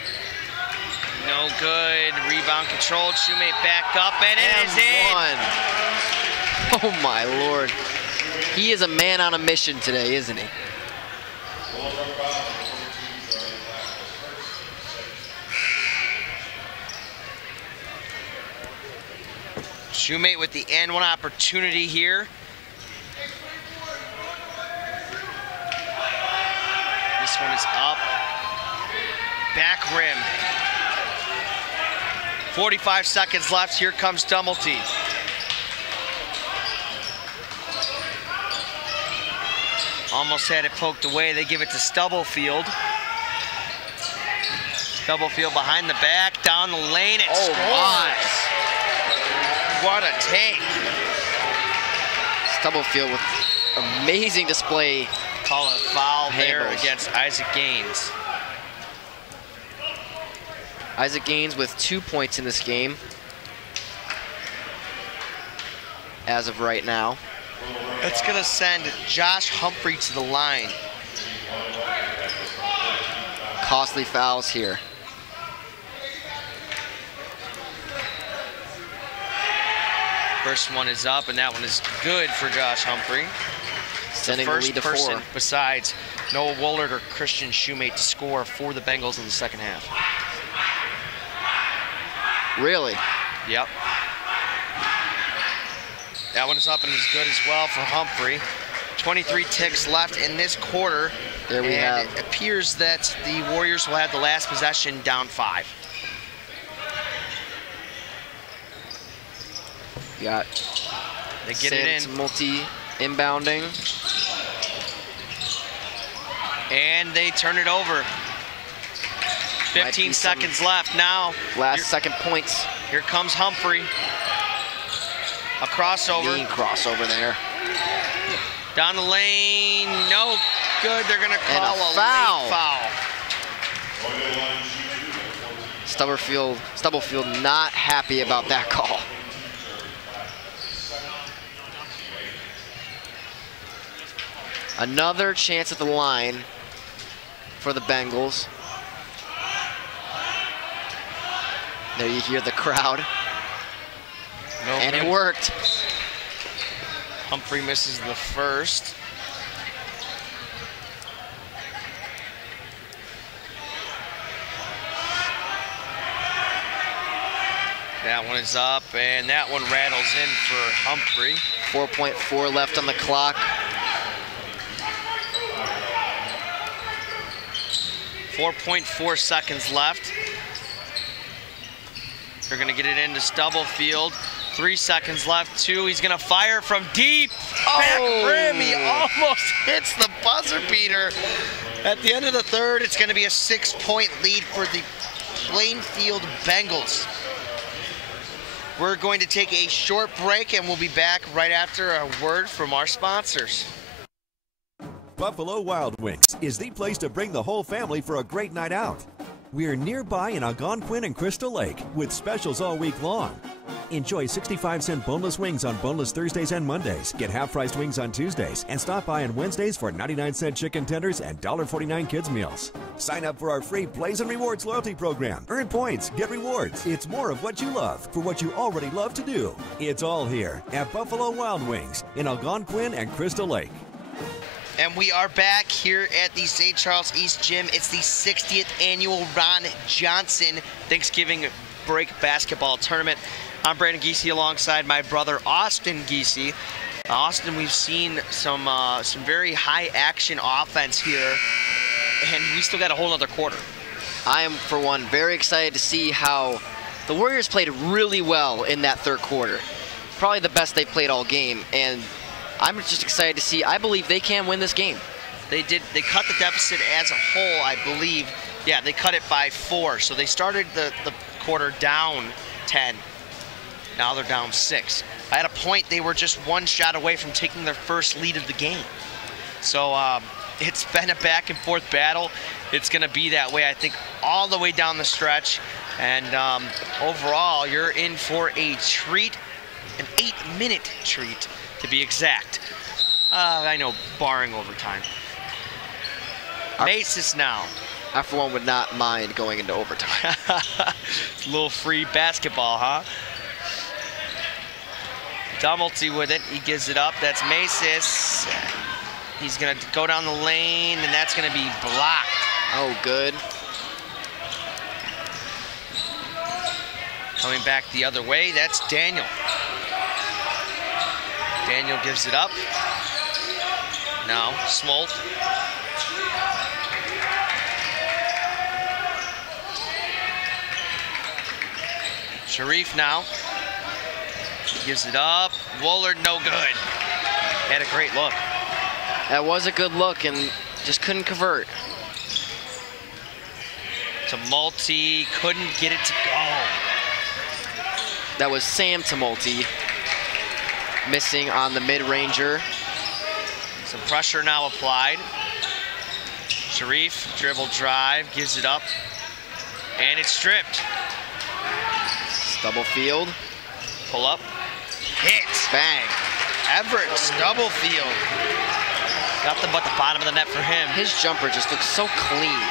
No good. Rebound controlled. Shoemate back up, and it is in. Oh my Lord. He is a man on a mission today, isn't he? Shoemate with the and one opportunity here. This one is up. Back rim. 45 seconds left. Here comes Tumulty. Almost had it poked away. They give it to Stubblefield. Stubblefield behind the back, down the lane, and scores. My. What a take. Stubblefield with amazing display. Call a foul there Handles. against Isaac Gaines. Isaac Gaines with 2 points in this game as of right now. It's going to send Josh Humphrey to the line. Costly fouls here. First one is up, and that one is good for Josh Humphrey. Sending the the first lead to person 4. besides Noah Woolard or Christian Shoemate to score for the Bengals in the second half. Really? Yep. That one is up and is good as well for Humphrey. 23 ticks left in this quarter. There we have. It appears that the Warriors will have the last possession down 5. Got They get it in. Multi inbounding. And they turn it over. 15 seconds left now. Last second points. Here comes Humphrey. A crossover. Mean crossover there. Down the lane. No good. They're going to call a foul. late foul. Stubblefield not happy about that call. Another chance at the line for the Bengals. There you hear the crowd. No and good. It worked. Humphrey misses the first. That one is up, and that one rattles in for Humphrey. 4.4 left on the clock. 4.4 seconds left. They're gonna get it into Stubblefield. 3 seconds left, 2. He's gonna fire from deep. Back rim, he almost hits the buzzer beater. At the end of the third, it's gonna be a 6-point lead for the Plainfield Bengals. We're going to take a short break, and we'll be back right after a word from our sponsors. Buffalo Wild Wings is the place to bring the whole family for a great night out. We're nearby in Algonquin and Crystal Lake with specials all week long. Enjoy 65-cent boneless wings on boneless Thursdays and Mondays. Get half-priced wings on Tuesdays. And stop by on Wednesdays for 99-cent chicken tenders and $1.49 kids meals. Sign up for our free Blaze and Rewards loyalty program. Earn points, get rewards. It's more of what you love for what you already love to do. It's all here at Buffalo Wild Wings in Algonquin and Crystal Lake. And we are back here at the St. Charles East Gym. It's the 60th annual Ron Johnson Thanksgiving Break Basketball Tournament. I'm Brandon Giese alongside my brother Austin Giese. Austin, we've seen some very high action offense here, and we still got a whole other quarter. I am, for one, very excited to see how The Warriors played really well in that third quarter. Probably the best they've played all game, and I'm just excited to see. I believe they can win this game. They did. They cut the deficit as a whole, I believe. Yeah, they cut it by 4. So they started the quarter down 10. Now they're down 6. At a point, they were just 1 shot away from taking their first lead of the game. So it's been a back and forth battle. It's going to be that way, I think, all the way down the stretch. And overall, you're in for a treat, an 8-minute treat to be exact. I know, barring overtime. Maces now. I, for one, would not mind going into overtime. A little free basketball, huh? Dummelty with it. He gives it up. That's Maces. He's going to go down the lane, and that's going to be blocked. Oh, good. Coming back the other way, that's Daniel. Daniel gives it up. Now, Smolt. Sharif now. Gives it up. Woolard, no good. Had a great look. That was a good look and just couldn't convert. Tumulty couldn't get it to go. That was Sam Tumulty missing on the mid-ranger. Some pressure now applied. Sharif, dribble drive, gives it up, and it's stripped. Stubblefield. Pull up, hit. Bang. Everett Stubblefield. Nothing but the bottom of the net for him. His jumper just looks so clean.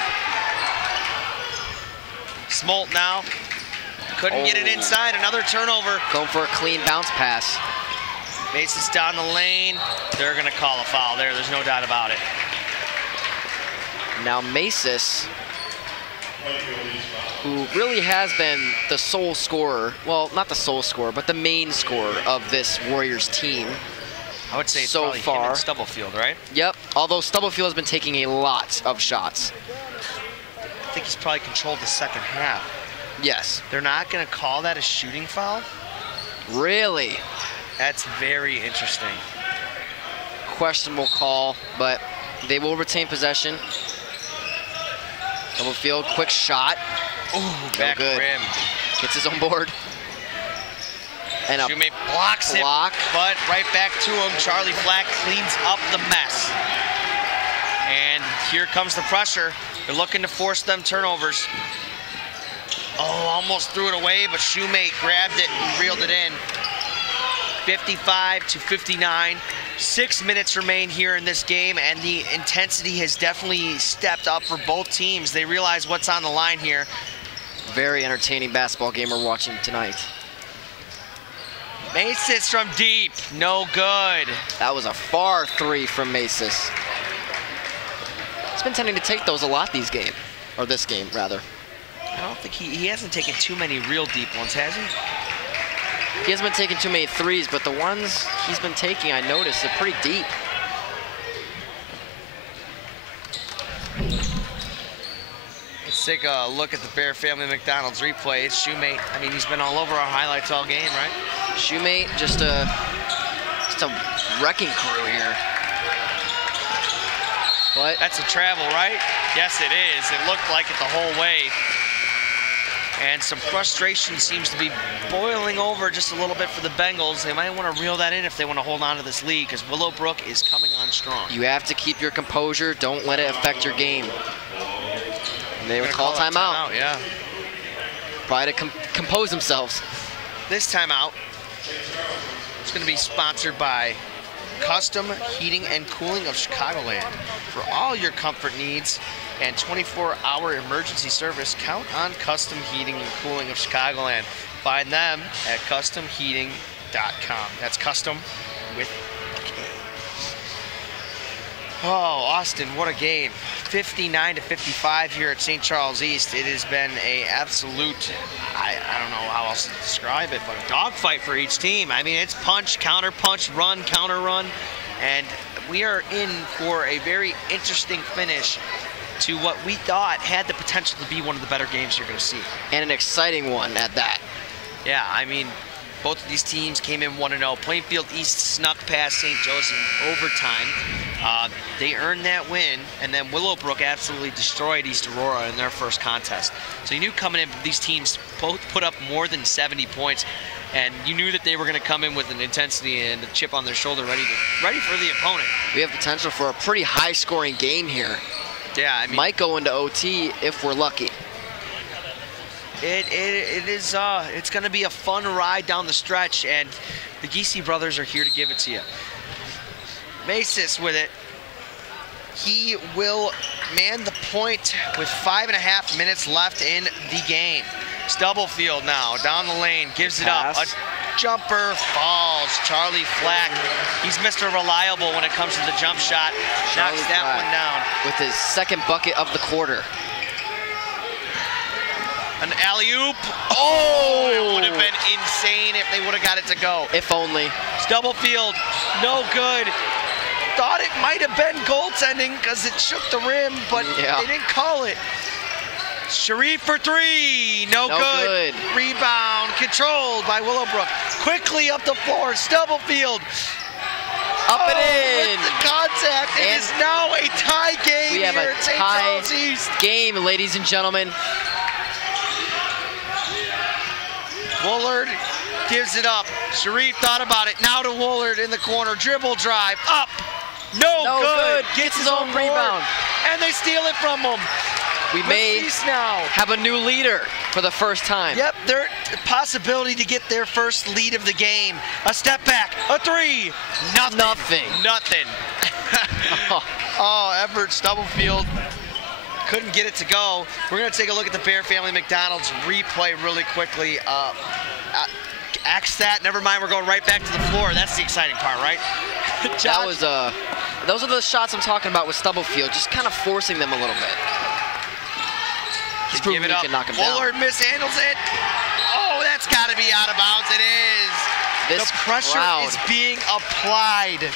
Smolt now. Couldn't get it inside. Another turnover. Going for a clean bounce pass. Mason's down the lane. They're going to call a foul there. There's no doubt about it. Now Maces, who really has been the sole scorer, well, not the sole scorer, but the main scorer of this Warriors team. I would say it's so probably far. him and Stubblefield, right? Yep, although Stubblefield has been taking a lot of shots. I think he's probably controlled the second half. Yes. They're not going to call that a shooting foul? Really? That's very interesting. Questionable call, but they will retain possession. Stubblefield, quick shot. Ooh, back rim. Gets his own board. And a Shoemate blocks block. it, but right back to him. Charlie Flack cleans up the mess. And here comes the pressure. They're looking to force them turnovers. Oh, almost threw it away, but Shoemate grabbed it and reeled it in. 55-59. 6 minutes remain here in this game, and the intensity has definitely stepped up for both teams. They realize what's on the line here. Very entertaining basketball game we're watching tonight. Maces from deep, no good. That was a far three from Maces. He's been tending to take those a lot these game, or this game rather. I don't think he hasn't taken too many real deep ones, has he? He hasn't been taking too many threes, but the ones he's been taking, I noticed, are pretty deep. Let's take a look at the Bear Family McDonald's replay. It's Shoemate. I mean, he's been all over our highlights all game, right? Shoemate, just a wrecking crew here. But that's a travel, right? Yes, it is. It looked like it the whole way. And some frustration seems to be boiling over just a little bit for the Bengals. They might want to reel that in if they want to hold on to this lead, because Willowbrook is coming on strong. You have to keep your composure. Don't let it affect your game. And they would call timeout. Yeah. Probably to compose themselves. This timeout is going to be sponsored by Custom Heating and Cooling of Chicagoland. For all your comfort needs and 24-hour emergency service, count on Custom Heating and Cooling of Chicagoland. Find them at customheating.com. That's custom with a K. Oh, Austin, what a game. 59-55 here at St. Charles East. It has been a absolute, I don't know how else to describe it, but a dogfight for each team. I mean, it's punch, counter punch, run, counter run, and we are in for a very interesting finish to what we thought had the potential to be one of the better games you're going to see. And an exciting one at that. Yeah, I mean, both of these teams came in 1-0. Plainfield East snuck past St. Joe's in overtime. They earned that win, and then Willowbrook absolutely destroyed East Aurora in their first contest. So you knew coming in, these teams both put up more than 70 points, and you knew that they were going to come in with an intensity and a chip on their shoulder, ready for the opponent. We have potential for a pretty high-scoring game here. Yeah, I mean, might go into OT if we're lucky. It's going to be a fun ride down the stretch, and the Giese brothers are here to give it to you. Masis with it. He will man the point with 5.5 minutes left in the game. Stubblefield now down the lane, gives it up. A jumper falls. Charlie Flack, he's Mr. Reliable when it comes to the jump shot. Knocks that one down. With his second bucket of the quarter. An alley-oop. Oh, it would have been insane if they would have got it to go. If only. Stubblefield, no good. Thought it might have been goaltending because it shook the rim, but they didn't call it. Sharif for three, no good. Rebound controlled by Willowbrook. Quickly up the floor, Stubblefield. Up and in. With the contact, it is now a tie game. We have here a at St. tie Charles East. game, ladies and gentlemen. Woolard gives it up. Sharif thought about it. Now to Woolard in the corner. Dribble drive. Up. No good. Gets his own rebound. And they steal it from him. We may now have a new leader for the first time. Yep, their possibility to get their first lead of the game. A step back. A three. Nothing. Oh, Everett Stubblefield couldn't get it to go. We're going to take a look at the Bear Family McDonald's replay really quickly. Axe that. Never mind, we're going right back to the floor. That's the exciting part, right? That was those are the shots I'm talking about with Stubblefield, just kind of forcing them a little bit. He's proven he can knock him down. Woolard mishandles it. Oh, that's got to be out of bounds. It is. The pressure is being applied.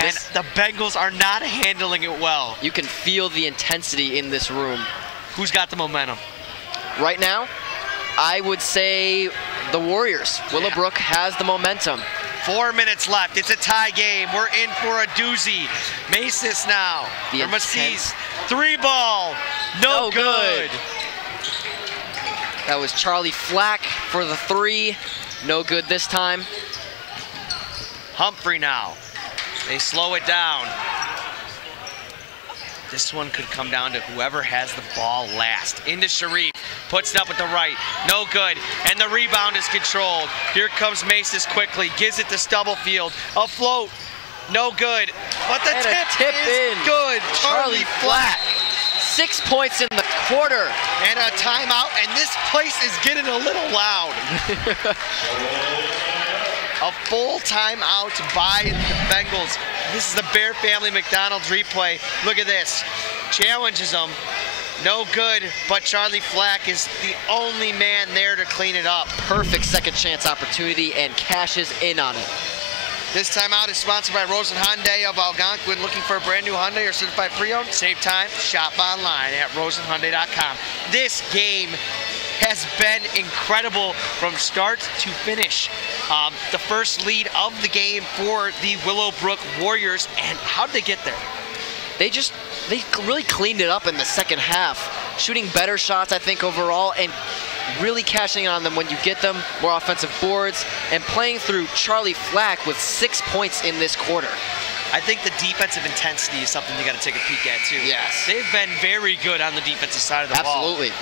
And the Bengals are not handling it well. You can feel the intensity in this room. Who's got the momentum? Right now, I would say the Warriors. Willowbrook has the momentum. 4 minutes left. It's a tie game. We're in for a doozy. Masis now. Masis. Three ball. No good. That was Charlie Flack for the three. No good this time. Humphrey now. They slow it down. This one could come down to whoever has the ball last. Into Sharif. Puts it up with the right. No good. And the rebound is controlled. Here comes Masis quickly. Gives it to Stubblefield. Afloat. No good. But the tip is good. Charlie Flack. 6 points in the quarter. And a timeout. And this place is getting a little loud. A full timeout by the Bengals. This is the Bear Family McDonald's replay. Look at this. Challenges them. No good, but Charlie Flack is the only man there to clean it up. Perfect second chance opportunity and cashes in on it. This timeout is sponsored by Rosen Hyundai of Algonquin. Looking for a brand new Hyundai or certified pre-owned? Save time, shop online at rosenhyundai.com. This game has been incredible from start to finish. The first lead of the game for the Willowbrook Warriors, and how did they get there? They really cleaned it up in the second half, shooting better shots, I think, overall, and really cashing on them when you get them, more offensive boards, and playing through Charlie Flack with 6 points in this quarter. I think the defensive intensity is something you got to take a peek at, too. Yes. They've been very good on the defensive side of the ball. Absolutely.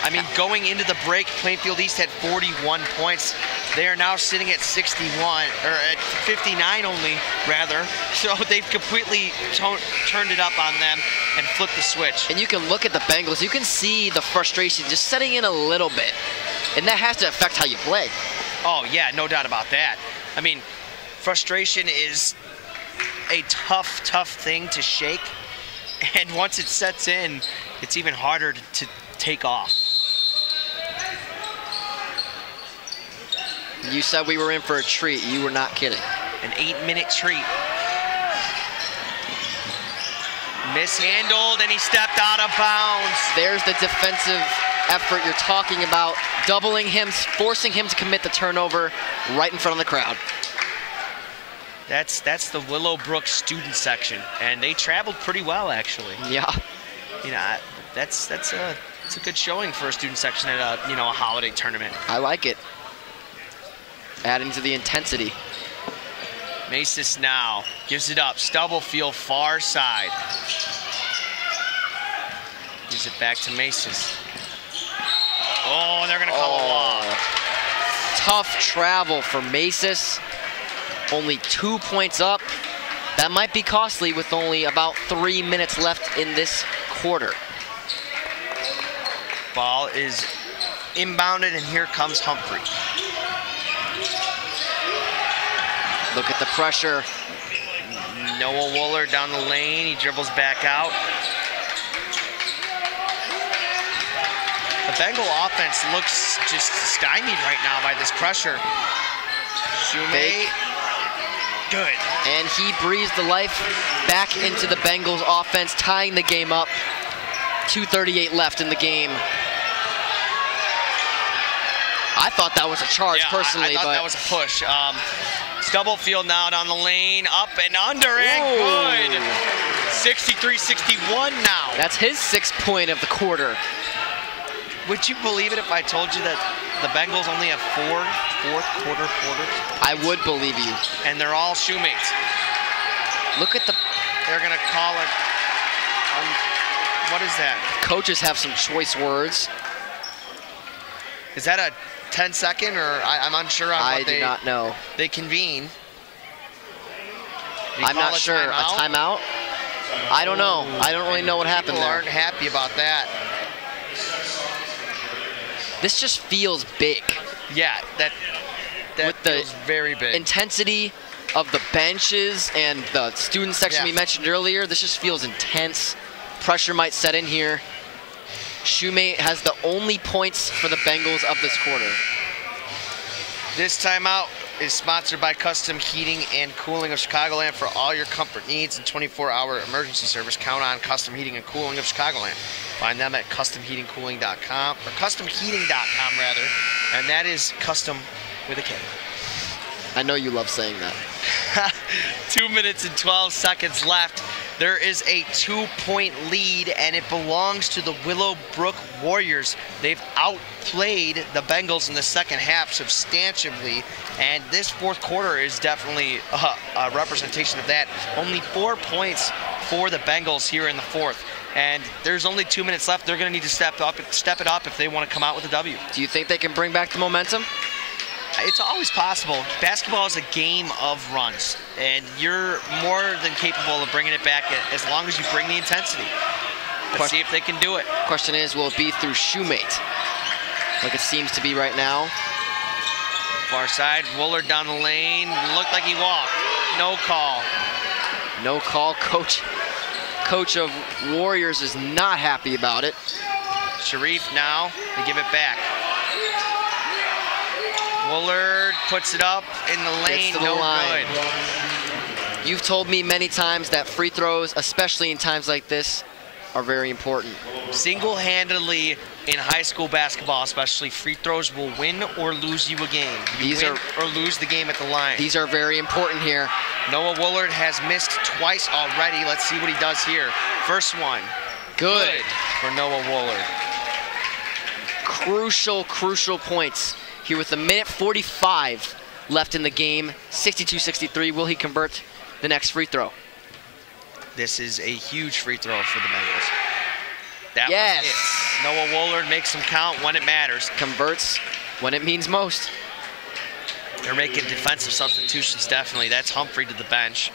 I mean, going into the break, Plainfield East had 41 points. They are now sitting at 61, or at 59 only, rather. So they've completely turned it up on them and flipped the switch. And you can look at the Bengals. You can see the frustration just setting in a little bit. And that has to affect how you play. Oh, yeah, no doubt about that. I mean, frustration is a tough thing to shake. And once it sets in, it's even harder to take off. You said we were in for a treat. You were not kidding. An 8-minute treat. Mishandled, and he stepped out of bounds. There's the defensive effort you're talking about, doubling him, forcing him to commit the turnover right in front of the crowd. That's the Willowbrook student section, and they traveled pretty well, actually. Yeah. You know, it's a good showing for a student section at a a holiday tournament. I like it. Adding to the intensity. Macis now gives it up. Stubblefield far side. Gives it back to Macis. Oh, they're gonna call a law. Tough travel for Macis. Only 2 points up. That might be costly with only about 3 minutes left in this quarter. Ball is inbounded, and here comes Humphrey. Look at the pressure. Noah Wooler down the lane. He dribbles back out. The Bengal offense looks just stymied right now by this pressure. Shumate, good. And he breathes the life back into the Bengals offense, tying the game up. 2:38 left in the game. I thought that was a charge, personally. I thought that was a push. Stubblefield now down the lane, up and under, and good. 63-61 now. That's his 6th point of the quarter. Would you believe it if I told you that the Bengals only have 4 fourth quarter quarters? I would believe you. And they're all Shumates. Look at the... They're going to call it... what is that? Coaches have some choice words. Is that a 10-second, or I'm unsure on what I do not know. They convene. I'm not sure. A timeout? I don't know. I don't really know what happened there. People aren't happy about that. This just feels big. Yeah, that With the feels very big. Intensity of the benches and the student section we mentioned earlier, this just feels intense. Pressure might set in here. Shumate has the only points for the Bengals of this quarter. This timeout is sponsored by Custom Heating and Cooling of Chicagoland. For all your comfort needs and 24-hour emergency service, count on Custom Heating and Cooling of Chicagoland. Find them at customheatingcooling.com, or customheating.com rather, and that is custom with a K. I know you love saying that. 2 minutes and 12 seconds left. There is a 2-point lead, and it belongs to the Willowbrook Warriors. They've outplayed the Bengals in the second half substantially, and this fourth quarter is definitely a representation of that. Only 4 points for the Bengals here in the fourth, and there's only 2 minutes left. They're going to need to step it up if they want to come out with a W. Do you think they can bring back the momentum? It's always possible. Basketball is a game of runs, and you're more than capable of bringing it back as long as you bring the intensity. Let's see if they can do it. Question is, will it be through Shumate, like it seems to be right now? Far side, Wooler down the lane. Looked like he walked. No call. No call. Coach of Warriors is not happy about it. Sharif now, they give it back. Wooler puts it up in the lane, no good. You've told me many times that free throws, especially in times like this, are very important. Single-handedly in high school basketball, especially, free throws will win or lose you a game. You win or lose the game at the line. These are very important here. Noah Woolard has missed twice already. Let's see what he does here. First one. Good for Noah Woolard. Crucial points. Here with 1:45 left in the game, 62-63. Will he convert the next free throw? This is a huge free throw for the Bengals. That yes. was it. Noah Woolard makes them count when it matters. Converts when it means most. They're making defensive substitutions, definitely. That's Humphrey to the bench.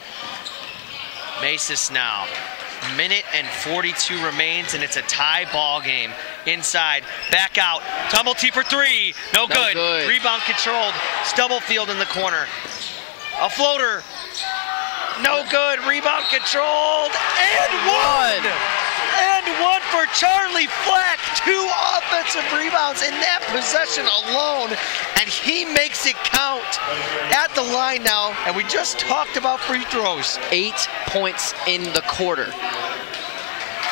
Macis now. 1:42 remains, and it's a tie ball game. Inside, back out, tumble T for three, no good. Rebound controlled, Stubblefield in the corner. A floater, no good, rebound controlled, and one! And one for Charlie Flack, 2 offensive rebounds in that possession alone, and he makes it count at the line now, and we just talked about free throws. 8 points in the quarter.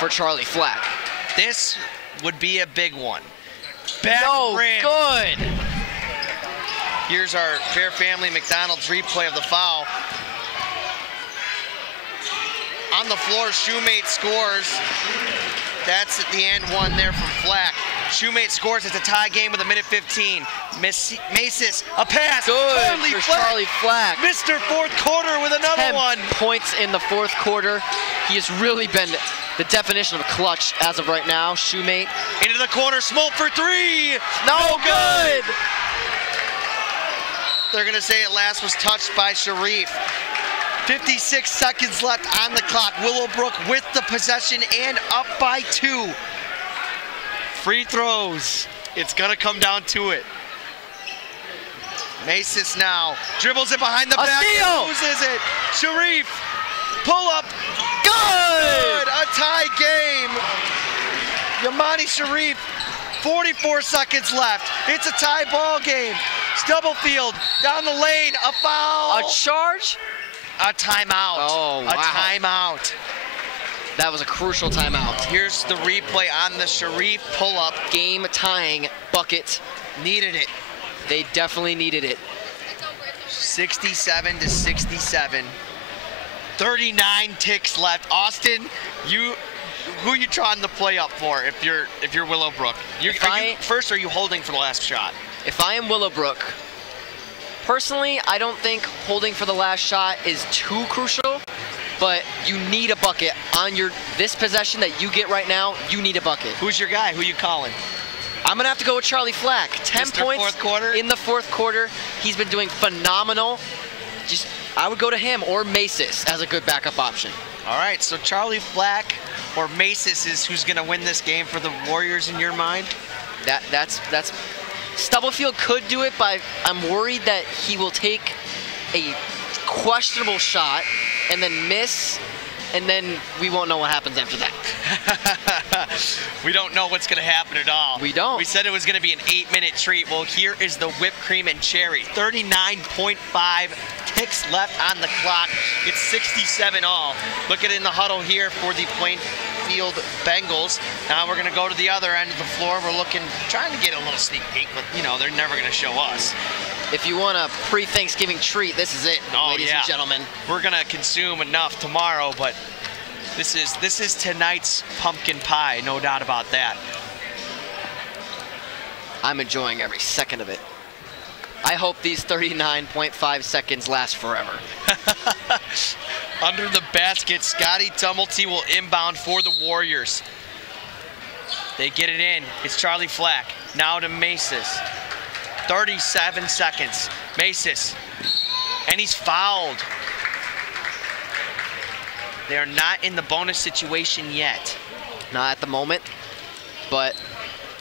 for Charlie Flack. This would be a big one. Back No rim. good. Here's our Bear Family McDonald's replay of the foul. On the floor, Shoemate scores. That's at the end one there from Flack. Shoemate scores. It's a tie game with a minute 15. Macis, a pass. Good for Charlie Flack. Mr. Fourth quarter with another 10 one. points in the fourth quarter. He has really been the definition of clutch as of right now. Shoemate. Into the corner, Smolt for three. No good. They're going to say it last was touched by Sharif. 56 seconds left on the clock. Willowbrook with the possession and up by 2. Free throws. It's going to come down to it. Macis now dribbles it behind the back and loses it. Sharif, pull up. Good! A tie game. Yamani Sharif, 44 seconds left. It's a tie ball game. Stubblefield down the lane, a foul. A charge? A timeout. Oh, wow. A timeout. That was a crucial timeout. Here's the replay on the Sharif pull-up. Game tying bucket. Needed it. They definitely needed it. 67 to 67. 39 ticks left. Austin, who you trying to play up for if you're Willowbrook? First, are you holding for the last shot? If I am Willowbrook, personally, I don't think holding for the last shot is too crucial, but you need a bucket on this possession that you get right now. You need a bucket. Who's your guy? Who you calling? I'm gonna have to go with Charlie Flack. 10 Mr. points fourth quarter? in the fourth quarter. He's been doing phenomenal. I would go to him or Macis as a good backup option. All right, so Charlie Flack or Macis is who's gonna win this game for the Warriors in your mind? That's Stubblefield could do it, but I'm worried that he will take a questionable shot and then miss, and then we won't know what happens after that. We don't know what's going to happen at all. We don't. We said it was going to be an 8-minute treat. Well, here is the whipped cream and cherry. 39.5 ticks left on the clock. It's 67 all. Look at it in the huddle here for the Plainfield Bengals. Now we're going to go to the other end of the floor. We're trying to get a little sneak peek, but they're never going to show us. If you want a pre-Thanksgiving treat, this is it, ladies and gentlemen. We're going to consume enough tomorrow, but this is tonight's pumpkin pie, no doubt about that. I'm enjoying every second of it. I hope these 39.5 seconds last forever. Under the basket, Scotty Tumulty will inbound for the Warriors. They get it in. It's Charlie Flack. Now to Macis. 37 seconds. Macis. And he's fouled. They are not in the bonus situation yet. Not at the moment, but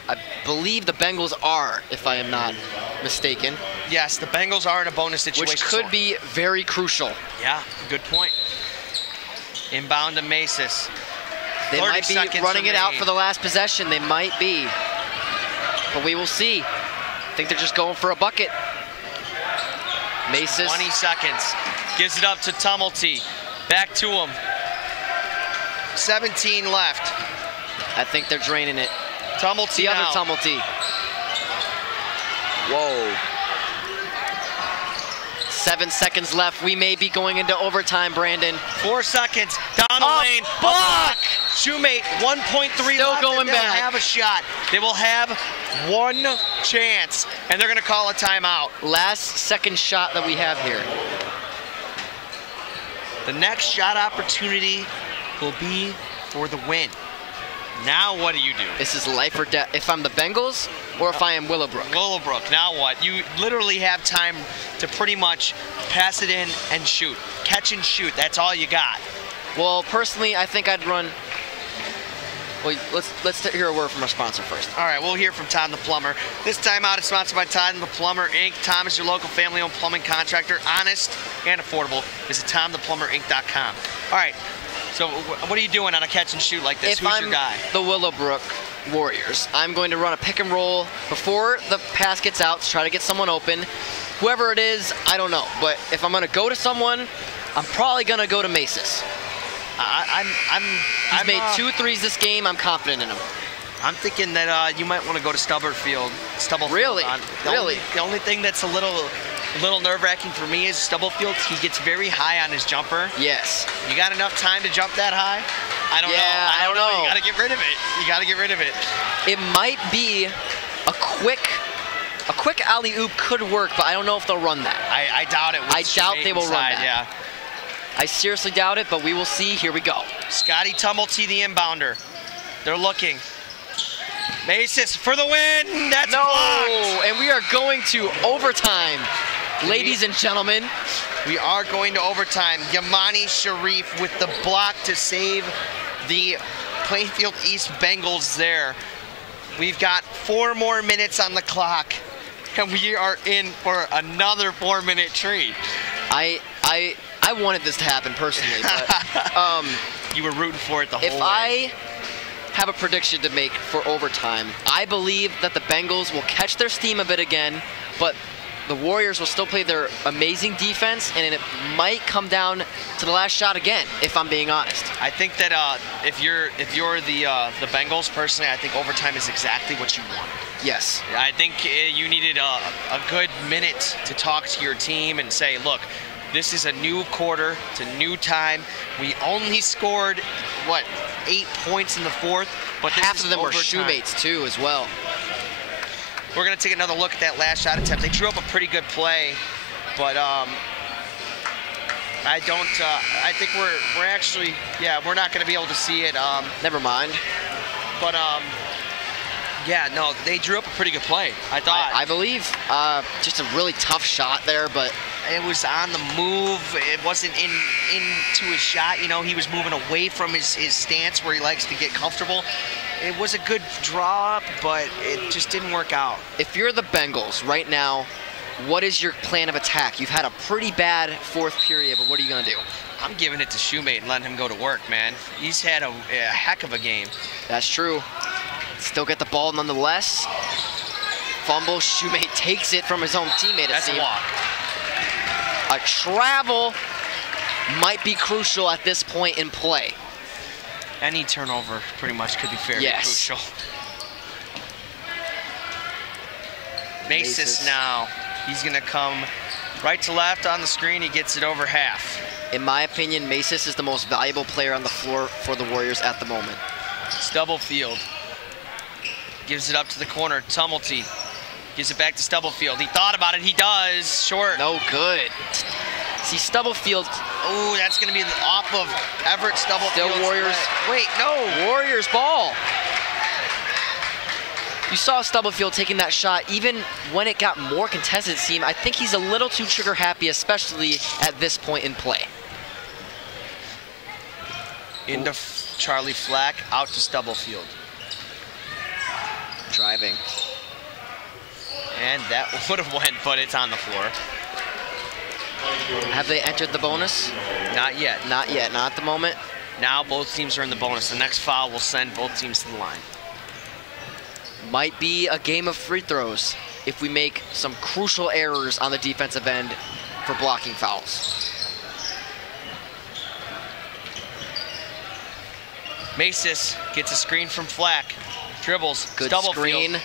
I believe the Bengals are, if I am not mistaken. Yes, the Bengals are in a bonus situation. Which could be very crucial. Yeah, good point. Inbound to Macis. They might be running it out for the last possession. They might be. But we will see. I think they're just going for a bucket. Macis. 20 seconds. Gives it up to Tumulty. Back to him. 17 left. I think they're draining it. Tumulty The now. other Tumulty. Whoa. 7 seconds left. We may be going into overtime, Brandon. 4 seconds. Down the lane. Block! Shoemate, 1.3 Still left. going and they'll back. have a shot. They will have one chance, and they're going to call a timeout. Last second shot that we have here. The next shot opportunity will be for the win. Now what do you do? This is life or death. If I'm the Bengals or if I am Willowbrook. Willowbrook, now what? You literally have time to pretty much pass it in and shoot. Catch and shoot, that's all you got. Well, personally, I think I'd run. Well, let's hear a word from our sponsor first. All right, we'll hear from Tom the Plumber. This timeout is sponsored by Tom the Plumber, Inc. Tom is your local family-owned plumbing contractor, honest and affordable. Visit TomThePlumberInc.com. All right, so what are you doing on a catch and shoot like this? If Who's your guy? the Willowbrook Warriors, I'm going to run a pick and roll before the pass gets out to try to get someone open. Whoever it is, I don't know. But if I'm going to go to someone, I'm probably going to go to Macis. He's made 2 threes this game. I'm confident in him. I'm thinking that you might want to go to Stubblefield. Really? The only thing that's a little nerve-wracking for me is Stubblefield. He gets very high on his jumper. Yes. You got enough time to jump that high? I don't know. I don't know. You got to get rid of it. You got to get rid of it. It might be a quick alley-oop could work, but I don't know if they'll run that. I doubt it. I doubt they will run that. Yeah. I seriously doubt it, but we will see. Here we go. Scotty Tumulty, the inbounder. They're looking. Masis for the win. That's blocked. And we are going to overtime, ladies and gentlemen. We are going to overtime. Yamani Sharif with the block to save the Plainfield East Bengals there. We've got 4 more minutes on the clock, and we are in for another 4-minute treat. I wanted this to happen personally, but you were rooting for it the whole way. If I have a prediction to make for overtime, I believe that the Bengals will catch their steam a bit again, but the Warriors will still play their amazing defense, and it might come down to the last shot again, if I'm being honest. I think that if you're the Bengals, personally, I think overtime is exactly what you want. Yes. I think you needed a good minute to talk to your team and say, look, this is a new quarter, it's a new time. We only scored, 8 points in the fourth, but this half of them overtime. were shoemates too as well. We're gonna take another look at that last shot attempt. They drew up a pretty good play, but I think we're actually, we're not gonna be able to see it. Never mind. But yeah, no, they drew up a pretty good play, I thought. I believe just a really tough shot there, but it was on the move. It wasn't into his shot. You know, he was moving away from his stance where he likes to get comfortable. It was a good draw up, but it just didn't work out. If you're the Bengals right now, what is your plan of attack? You've had a pretty bad fourth period, but what are you going to do? I'm giving it to Shoemate and letting him go to work, man. He's had a heck of a game. That's true. Still get the ball nonetheless. Fumble, Shoemate takes it from his own teammate. That's a walk. A travel might be crucial at this point in play. Any turnover pretty much could be fairly crucial. Masis now. He's going to come right to left on the screen. He gets it over half. In my opinion, Masis is the most valuable player on the floor for the Warriors at the moment. Stubblefield gives it up to the corner. Tumulty gives it back to Stubblefield. He thought about it. He does. Short. No good. See, Stubblefield. Oh, that's going to be off of Everett Stubblefield. Still Warriors. Wait, no. Warriors ball. You saw Stubblefield taking that shot. Even when it got more contested, it seemed. I think he's a little too trigger happy, especially at this point in play. Into Charlie Flack, out to Stubblefield. Driving. And that would have went, but it's on the floor. Have they entered the bonus? Not yet. Not yet, not at the moment. Now both teams are in the bonus. The next foul will send both teams to the line. Might be a game of free throws if we make some crucial errors on the defensive end for blocking fouls. Masis gets a screen from Flack. Dribbles. Good Stubblefield. screen.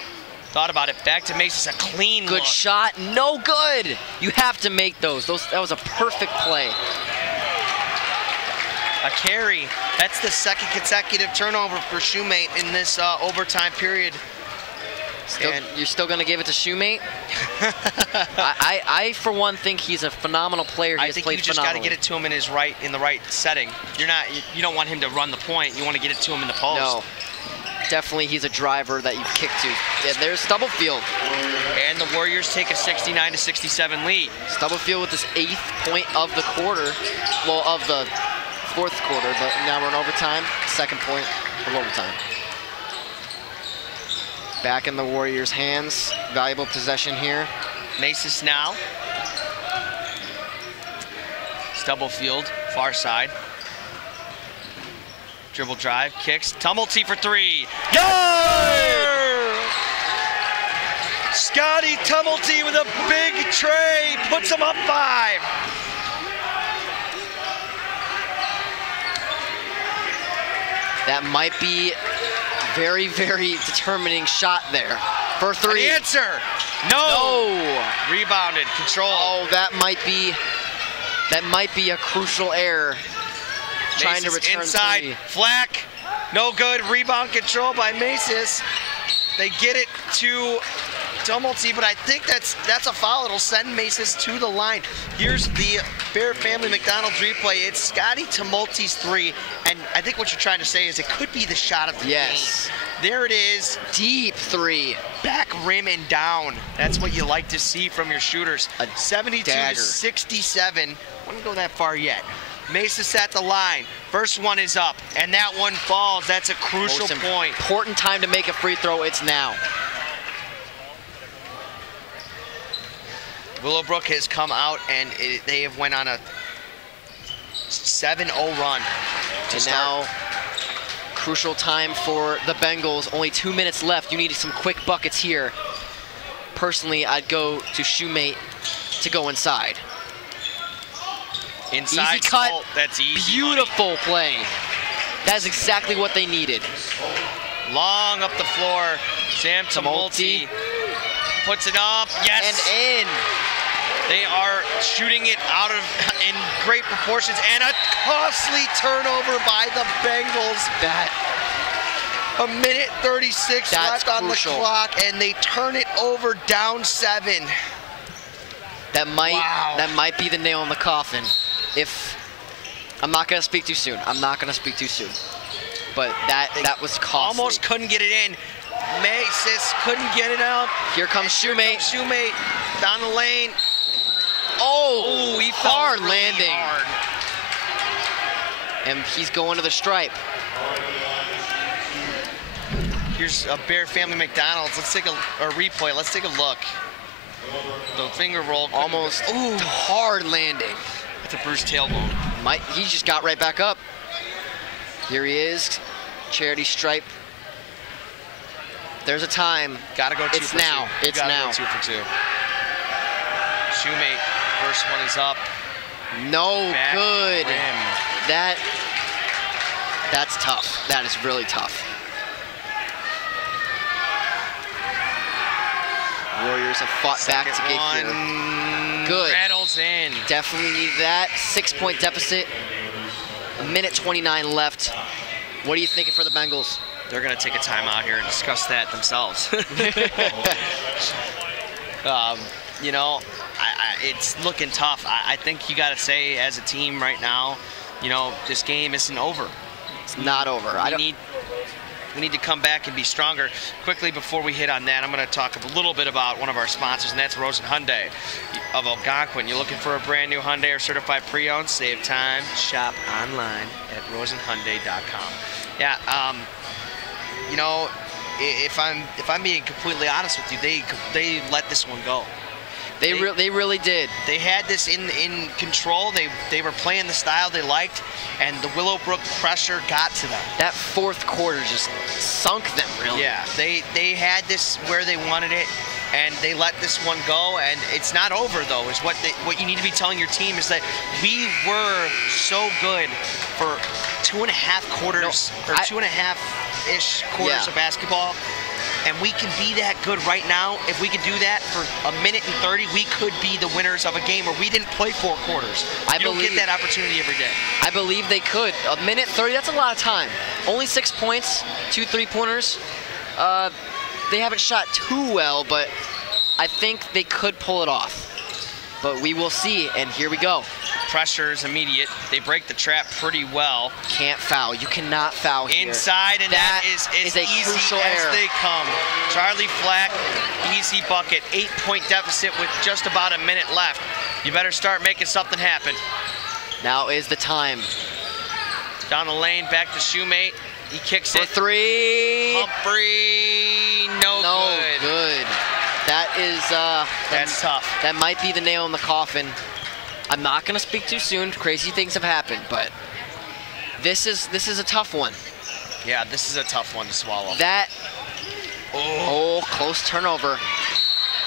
Thought about it. Back to Masis. A clean Good look. shot. No good. You have to make those. That was a perfect play. A carry. That's the second consecutive turnover for Shoemate in this overtime period. You're still going to give it to Shoemate? I, for one, think he's a phenomenal player. I think you just got to get it to him in the right setting. You don't want him to run the point. You want to get it to him in the post. No. Definitely, he's a driver that you kick to. Yeah, there's Stubblefield. And the Warriors take a 69-67 lead. Stubblefield with his 8th point of the quarter. Well, of the 4th quarter, but now we're in overtime. 2nd point of overtime. Back in the Warriors' hands. Valuable possession here. Masis now. Stubblefield, far side. Dribble drive, kicks, Tumulty for 3. Good! Scotty Tumulty with a big tray, puts him up 5. That might be very, very determining shot there. For three. An answer. No. Rebounded. Control. Oh, that might be a crucial error. Trying to return inside. three. Flack. No good. Rebound control by Macy's. They get it to Tumulty, but I think that's a foul. It'll send Macy's to the line. Here's the Bear Family McDonald's replay. It's Scotty Tumulty's three, and I think what you're trying to say is it could be the shot of the game. There it is. Deep three. Back rim and down. That's what you like to see from your shooters. A 72 dagger. to 67. Wouldn't go that far yet. Macy's at the line. First one is up, and that one falls. That's a crucial point. Important time to make a free throw. It's now. Willowbrook has come out, and they have went on a 7-0 run. And now, crucial time for the Bengals. Only 2 minutes left. You need some quick buckets here. Personally, I'd go to Shoemate to go inside. Inside easy cut. That's easy. Beautiful play. That's exactly what they needed. Long up the floor. Sam Tumulty puts it up. Yes. And in. They are shooting it out of in great proportions, and a costly turnover by the Bengals. A minute 36 left on the clock, and they turn it over down 7. That might be the nail in the coffin. If I'm not gonna speak too soon. But that was costly. Almost couldn't get it in. Macy's couldn't get it out. Here comes Shoemate. Shoemate down the lane. Oh, he fell hard really landing. hard. And he's going to the stripe. Here's a Bear Family McDonald's. Let's take a replay. Let's take a look. The finger roll. Almost hard landing. It's a bruised tailbone. He just got right back up. Here he is. Charity stripe. There's a time. Gotta go 2 it's for now. 2. It's gotta now. Go 2 for 2. Shoemate, first one is up. No good. Rim. That's tough. That is really tough. Warriors have fought back to get here. Good. Rattles in. Definitely need that. 6-point deficit. A minute 29 left. What are you thinking for the Bengals? They're going to take a timeout here and discuss that themselves. You know, it's looking tough. I think you got to say, as a team right now, you know, this game isn't over. It's not over. We need to come back and be stronger. Quickly, before we hit on that, I'm going to talk a little bit about one of our sponsors, and that's Rosen Hyundai of Algonquin. You're looking for a brand new Hyundai or certified pre-owned? Save time. Shop online at rosenhyundai.com. Yeah, you know, if I'm being completely honest with you, they let this one go. They really did. They had this in control. They were playing the style they liked, and the Willowbrook pressure got to them. That fourth quarter just sunk them, really. Yeah, they had this where they wanted it, and they let this one go. And it's not over, though. Is what you need to be telling your team is that we were so good for 2.5 quarters or 2.5-ish quarters of basketball. And we can be that good right now. If we could do that for a minute and 30, we could be the winners of a game where we didn't play 4 quarters. You don't get that opportunity every day. I believe they could. A minute 30, that's a lot of time. Only 6 points, 2 3-pointers. They haven't shot too well, but I think they could pull it off. But we will see, and here we go. Pressure is immediate. They break the trap pretty well. Can't foul. You cannot foul here. Inside, and that is as a easy crucial as error. they come. Charlie Flack, easy bucket. 8-point deficit with just about a minute left. You better start making something happen. Now is the time. Down the lane, back to Shoemate. He kicks it. For 3. Humphrey, no good. That is that's tough. That might be the nail in the coffin. I'm not gonna speak too soon. Crazy things have happened, but this is a tough one. Yeah, this is a tough one to swallow. That close turnover.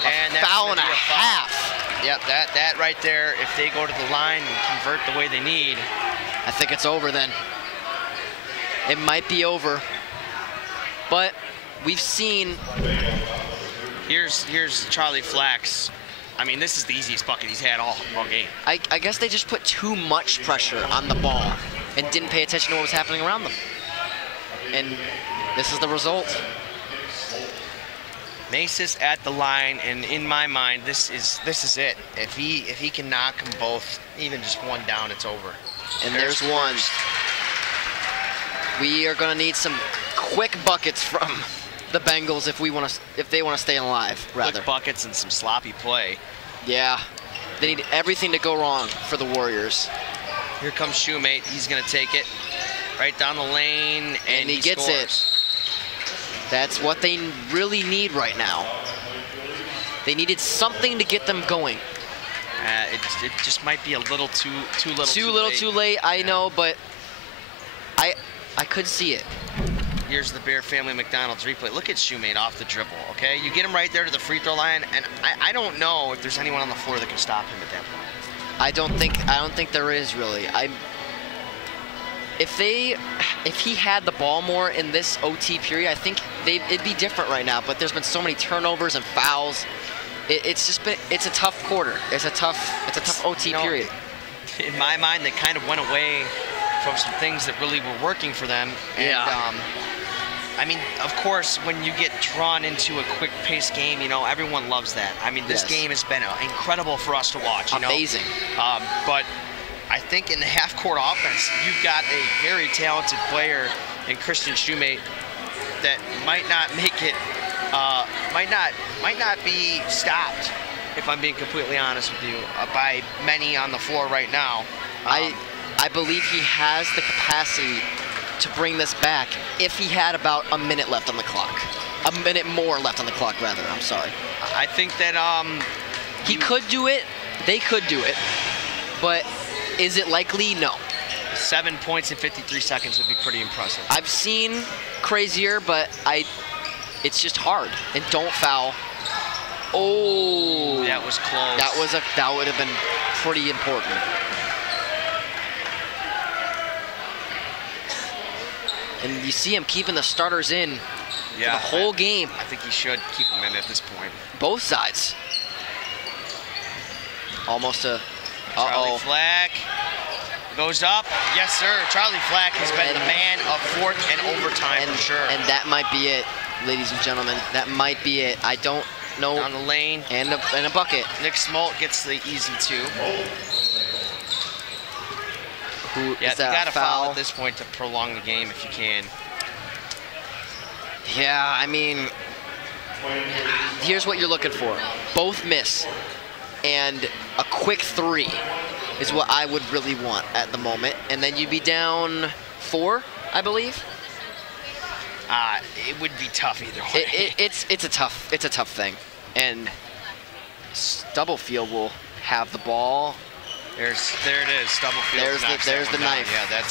And a foul and a half. Yep, that right there. If they go to the line and convert the way they need, I think it's over then. It might be over. But we've seen... Here's Charlie Flack's. I mean, this is the easiest bucket he's had all game. I guess they just put too much pressure on the ball and didn't pay attention to what was happening around them. And this is the result. Macy's at the line, and in my mind, this is it. If he can knock them both, even just one down, it's over. And there's one. We are going to need some quick buckets from the Bengals if they want to stay alive, rather. Quick buckets and some sloppy play. Yeah, they need everything to go wrong for the Warriors. Here comes Shoemate. He's going to take it right down the lane, and he gets scores. it. That's what they really need right now. They needed something to get them going. It just might be a little too little. Too late. I know, but I could see it. Here's the Bear Family McDonald's replay. Look at Shoemate off the dribble. Okay, you get him right there to the free throw line, and I don't know if there's anyone on the floor that can stop him at that point. I don't think there is really. If he had the ball more in this OT period, I think it'd be different right now. But there's been so many turnovers and fouls. It's a tough quarter. It's a tough OT period. In my mind, they kind of went away from some things that really were working for them. And, yeah. I mean, of course, when you get drawn into a quick-paced game, everyone loves that. I mean, this game has been incredible for us to watch. Amazing. But I think in the half-court offense, you've got a very talented player in Christian Shoemate that might not make it, might not be stopped, if I'm being completely honest with you, by many on the floor right now. I believe he has the capacity to bring this back if he had about a minute left on the clock. A minute more left on the clock, rather. I'm sorry. I think that he could do it. They could do it. But is it likely? No. 7 points in 53 seconds would be pretty impressive. I've seen crazier, but it's just hard. And don't foul. Oh. That was close. That would have been pretty important. And you see him keeping the starters in for the whole game. I think he should keep them in at this point. Both sides. Almost a... Charlie Flack goes up. Yes, sir. Charlie Flack has been the man of fourth and overtime for sure. And that might be it, ladies and gentlemen. That might be it. I don't know. Down the lane. And a bucket. Nick Smolt gets the easy two. You got to foul at this point to prolong the game if you can. Yeah, I mean, here's what you're looking for. Both miss, and a quick three is what I would really want at the moment. And then you'd be down 4, I believe. It would be tough either way. It's a tough thing. And Stubblefield will have the ball. There it is. Stubblefield. There's the knife. Yeah,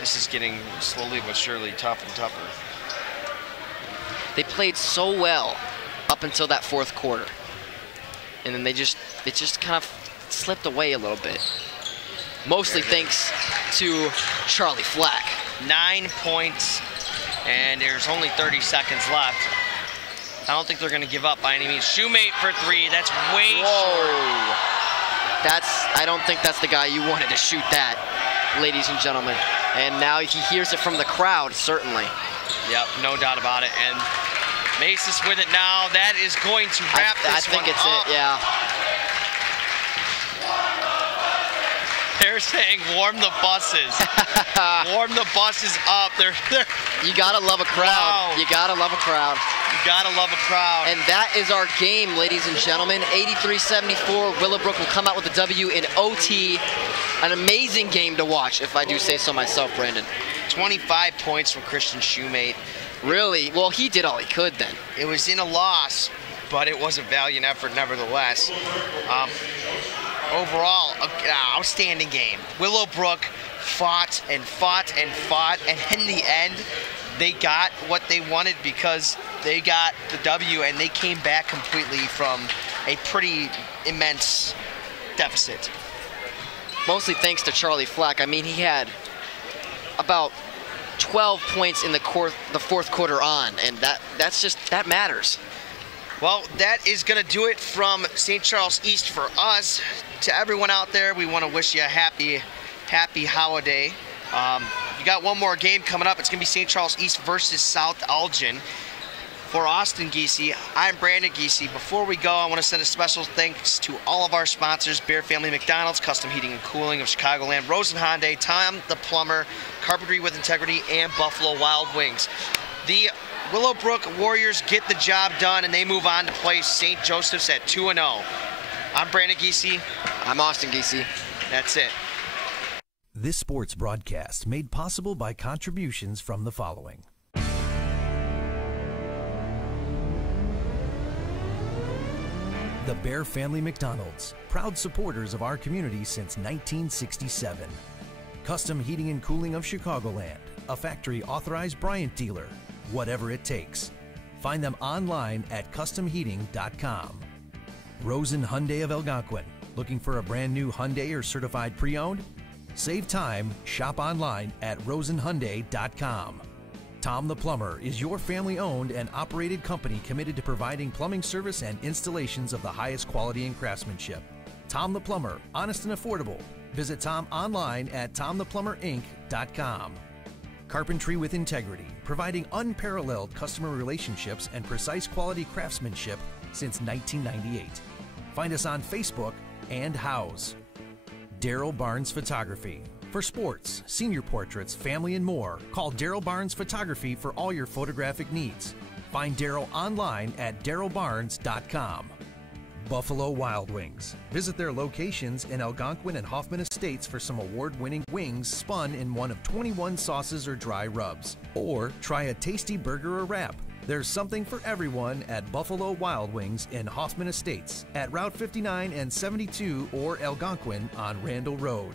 this is getting slowly but surely tougher and tougher. They played so well up until that fourth quarter, and then it just kind of slipped away a little bit. Mostly thanks to Charlie Flack. 9 points, and there's only 30 seconds left. I don't think they're going to give up by any means. Shoemate for 3. That's way short. I don't think that's the guy you wanted to shoot that, ladies and gentlemen. And now he hears it from the crowd, certainly. Yep, no doubt about it. And Macy's with it now. That is going to wrap this one up. I think it's it, yeah. They're saying warm the buses. Warm the buses up. You gotta love a crowd. Wow. You gotta love a crowd. You gotta love a crowd. And that is our game, ladies and gentlemen. 83-74. Willowbrook will come out with the W in OT. An amazing game to watch, if I do say so myself, Brandon. 25 points from Christian Shoemate. Really? Well, he did all he could then. It was in a loss, but it was a valiant effort nevertheless. Overall, outstanding game. Willowbrook fought and fought and fought, and in the end, they got what they wanted because they got the W, and they came back completely from a pretty immense deficit. Mostly thanks to Charlie Flack. I mean, he had about 12 points in the fourth quarter on, and that matters. Well, that is going to do it from St. Charles East for us. To everyone out there, we want to wish you a happy holiday. You got one more game coming up. It's going to be St. Charles East versus South Elgin. For Austin Giese, I'm Brandon Giese. Before we go, I want to send a special thanks to all of our sponsors: Bear Family McDonald's, Custom Heating and Cooling of Chicagoland, Rosen Hyundai, Tom the Plumber, Carpentry with Integrity, and Buffalo Wild Wings. The Willowbrook Warriors get the job done, and they move on to play St. Joseph's at 2-0. I'm Brandon Giese. I'm Austin Giese. That's it. This sports broadcast made possible by contributions from the following. The Bear Family McDonald's, proud supporters of our community since 1967. Custom Heating and Cooling of Chicagoland, a factory authorized Bryant dealer, whatever it takes. Find them online at customheating.com. Rosen Hyundai of Algonquin, looking for a brand new Hyundai or certified pre-owned? Save time, shop online at rosenhyundai.com. Tom the Plumber is your family-owned and operated company committed to providing plumbing service and installations of the highest quality and craftsmanship. Tom the Plumber, honest and affordable. Visit Tom online at tomtheplumberinc.com. Carpentry with Integrity, providing unparalleled customer relationships and precise quality craftsmanship since 1998. Find us on Facebook and House. Daryl Barnes Photography. For sports, senior portraits, family, and more, call Daryl Barnes Photography for all your photographic needs. Find Daryl online at darylbarnes.com. Buffalo Wild Wings. Visit their locations in Algonquin and Hoffman Estates for some award-winning wings spun in one of 21 sauces or dry rubs. Or try a tasty burger or wrap. There's something for everyone at Buffalo Wild Wings in Hoffman Estates at Route 59 and 72 or Algonquin on Randall Road.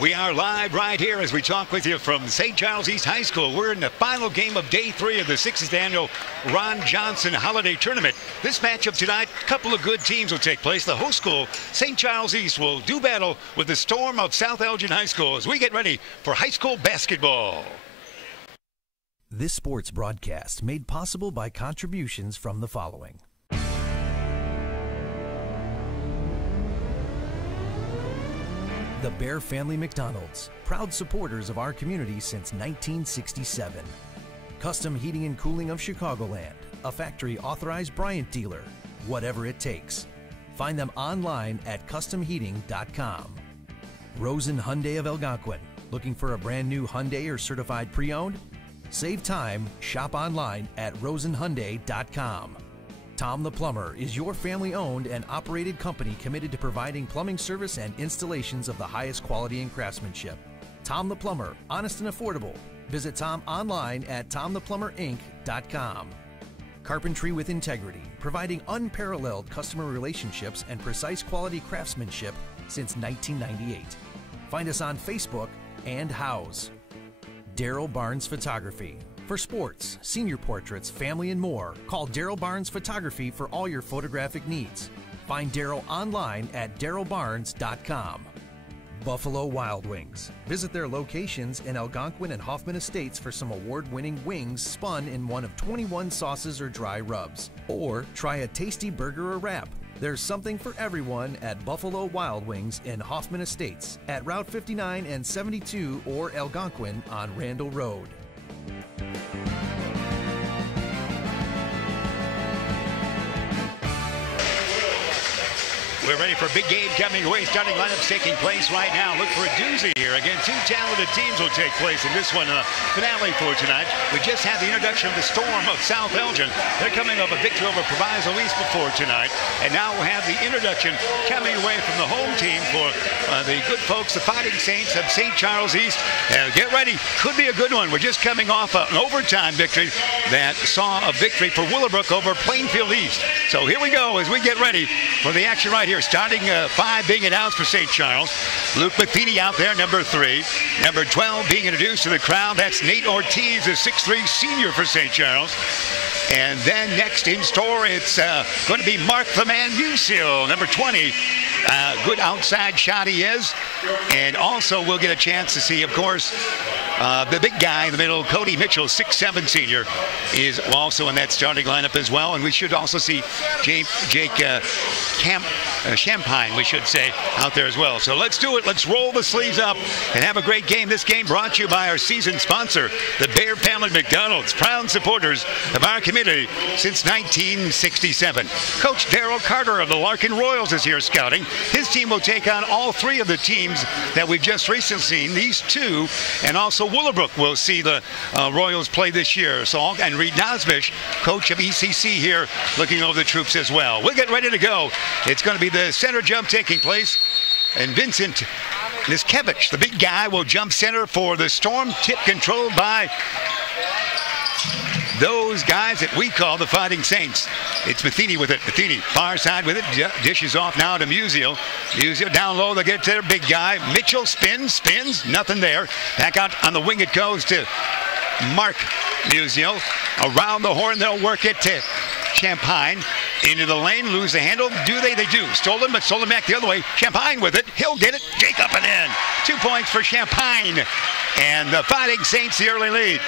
We are live right here as we talk with you from St. Charles East High School. We're in the final game of day 3 of the 60th annual Ron Johnson Holiday Tournament. This matchup tonight, a couple of good teams will take place. The host school, St. Charles East, will do battle with the Storm of South Elgin High School as we get ready for high school basketball. This sports broadcast made possible by contributions from the following. The Bear Family McDonald's, proud supporters of our community since 1967. Custom Heating and Cooling of Chicagoland, a factory authorized Bryant dealer, whatever it takes. Find them online at customheating.com. Rosen Hyundai of Algonquin, looking for a brand new Hyundai or certified pre-owned? Save time, shop online at rosenhyundai.com. Tom the Plumber is your family-owned and operated company committed to providing plumbing service and installations of the highest quality and craftsmanship. Tom the Plumber, honest and affordable. Visit Tom online at tomtheplumberinc.com. Carpentry with integrity, providing unparalleled customer relationships and precise quality craftsmanship since 1998. Find us on Facebook and House. Daryl Barnes Photography. For sports, senior portraits, family, and more, call Daryl Barnes Photography for all your photographic needs. Find Daryl online at darylbarnes.com. Buffalo Wild Wings. Visit their locations in Algonquin and Hoffman Estates for some award-winning wings spun in one of 21 sauces or dry rubs. Or try a tasty burger or wrap. There's something for everyone at Buffalo Wild Wings in Hoffman Estates at Route 59 and 72 or Algonquin on Randall Road. We're ready for a big game coming away. Starting lineups taking place right now. Look for a doozy here. Again, 2 talented teams will take place in this one, finale for tonight. We just had the introduction of the Storm of South Elgin. They're coming off a victory over Proviso East before tonight. And now we'll have the introduction coming away from the home team for the good folks, the Fighting Saints of St. Charles East. Get ready. Could be a good one. We're just coming off an overtime victory that saw a victory for Willowbrook over Plainfield East. So here we go as we get ready for the action right here. Starting 5 being announced for St. Charles. Luke Matheny out there, number 3. Number 12 being introduced to the crowd. That's Nate Ortiz, a 6'3 senior for St. Charles. And then next in store, it's going to be Mark the Man Musil, number 20. Good outside shot he is. And also we'll get a chance to see, of course, the big guy in the middle, Cody Mitchell, 6'7 senior, is also in that starting lineup as well. And we should also see Jake Champagne, we should say, out there as well. So let's do it. Let's roll the sleeves up and have a great game. This game brought to you by our season sponsor, the Bear Family McDonald's, proud supporters of our community since 1967. Coach Darrell Carter of the Larkin Royals is here scouting. His team will take on all 3 of the teams that we've just recently seen. These 2, and also Willowbrook will see the Royals play this year. So, and Reed Nosbish, coach of ECC here, looking over the troops as well. We'll get ready to go. It's going to be the center jump taking place. And Vincent Niskevich, the big guy, will jump center for the Storm, tip controlled by those guys that we call the Fighting Saints. It's Matheny with it. Matheny, far side with it. Dishes off now to Musil. Musil down low. They get to their big guy. Mitchell spins. Nothing there. Back out on the wing it goes to Mark Musil. Around the horn, they'll work it to Champagne. Into the lane, lose the handle. Do they? They do. Stolen, but stolen back the other way. Champagne with it. He'll get it. Jake up and in. 2 points for Champagne. And the Fighting Saints the early lead.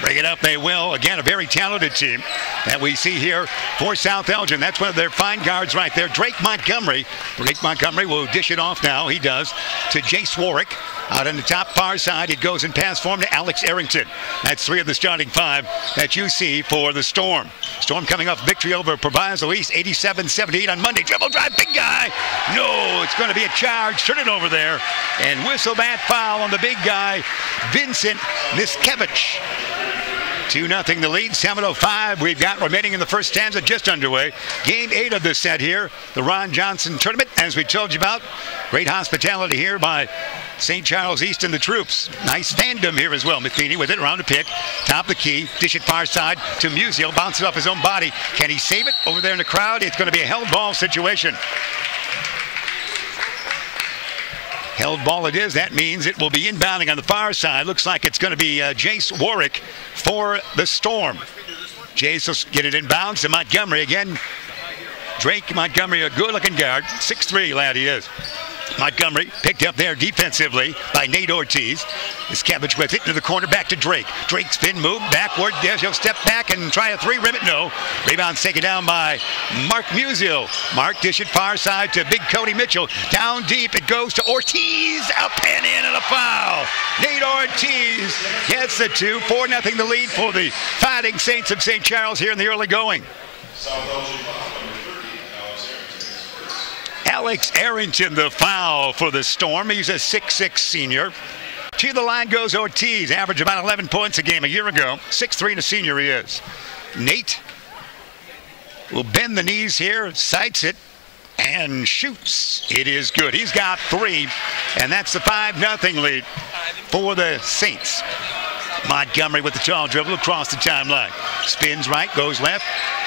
Bring it up, they will. Again, a very talented team that we see here for South Elgin. That's one of their fine guards right there, Drake Montgomery. Drake Montgomery will dish it off now. He does to Jace Warwick. Out on the top far side, it goes in pass form to Alex Arrington. That's 3 of the starting 5 that you see for the Storm. Storm coming off victory over Proviso East, 87-78 on Monday. Dribble drive, big guy. No, it's going to be a charge. Turn it over there. And whistle that foul on the big guy, Vincent Niskevich. 2-0 the lead, 7:05 we've got remaining in the first stanza, just underway. Game 8 of this set here, the Ron Johnson tournament, as we told you about. Great hospitality here by St. Charles East and the troops. Nice fandom here as well. Matheny with it around the pick. Top the key. Dish it far side to Musil. Bounce it off his own body. Can he save it over there in the crowd? It's going to be a held ball situation. Held ball it is. That means it will be inbounding on the far side. Looks like it's going to be Jace Warwick for the Storm. Jace will get it inbounds to Montgomery again. Drake Montgomery, a good-looking guard. 6'3" lad he is. Montgomery picked up there defensively by Nate Ortiz. Miscavige with it into the corner, back to Drake. Drake spin move, backward. He'll step back and try a three, rim it, no. Rebound taken down by Mark Musial. Mark dish it far side to big Cody Mitchell. Down deep, it goes to Ortiz. Up and in and a foul. Nate Ortiz gets the 2. 4-0 the lead for the Fighting Saints of St. Charles here in the early going. Alex Arrington, the foul for the Storm. He's a 6'6" senior. To the line goes Ortiz, averaged about 11 points a game a year ago. 6'3" and a senior he is. Nate will bend the knees here, sights it, and shoots. It is good. He's got 3, and that's the 5-0 lead for the Saints. Montgomery with the tall dribble across the timeline. Spins right, goes left,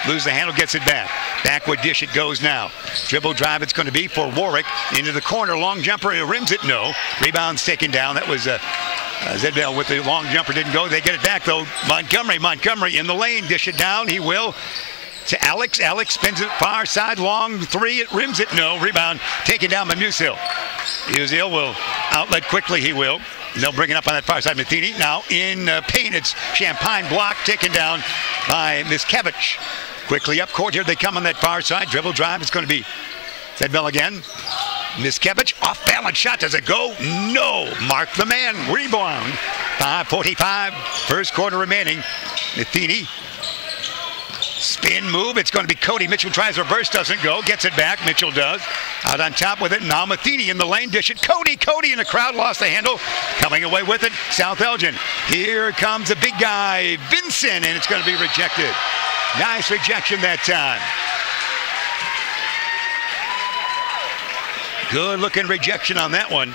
loses the handle, gets it back. Backward dish it goes now. Dribble drive it's going to be for Warwick. Into the corner, long jumper, he rims it, no. Rebound's taken down. That was Zedbell with the long jumper, didn't go. They get it back though. Montgomery in the lane, dish it down, he will. To Alex. Alex spins it far side, long 3, it rims it, no. Rebound taken down by Musial. Musial will outlet quickly, he will. They'll bring it up on that far side. Matheny now in paint. It's Champagne block taken down by Miscavige. Quickly up court, here they come on that far side. Dribble drive, it's going to be Zedbell again. Miscavige, off balance shot, does it go? No. Mark the man, rebound. 5:45, first quarter remaining. Matheny, spin move, it's going to be Cody. Mitchell tries reverse, doesn't go, gets it back, Mitchell does. Out on top with it, now Matheny in the lane, dish it. Cody in the crowd, lost the handle. Coming away with it, South Elgin. Here comes a big guy, Vincent, and it's going to be rejected. Nice rejection that time. Good looking rejection on that one.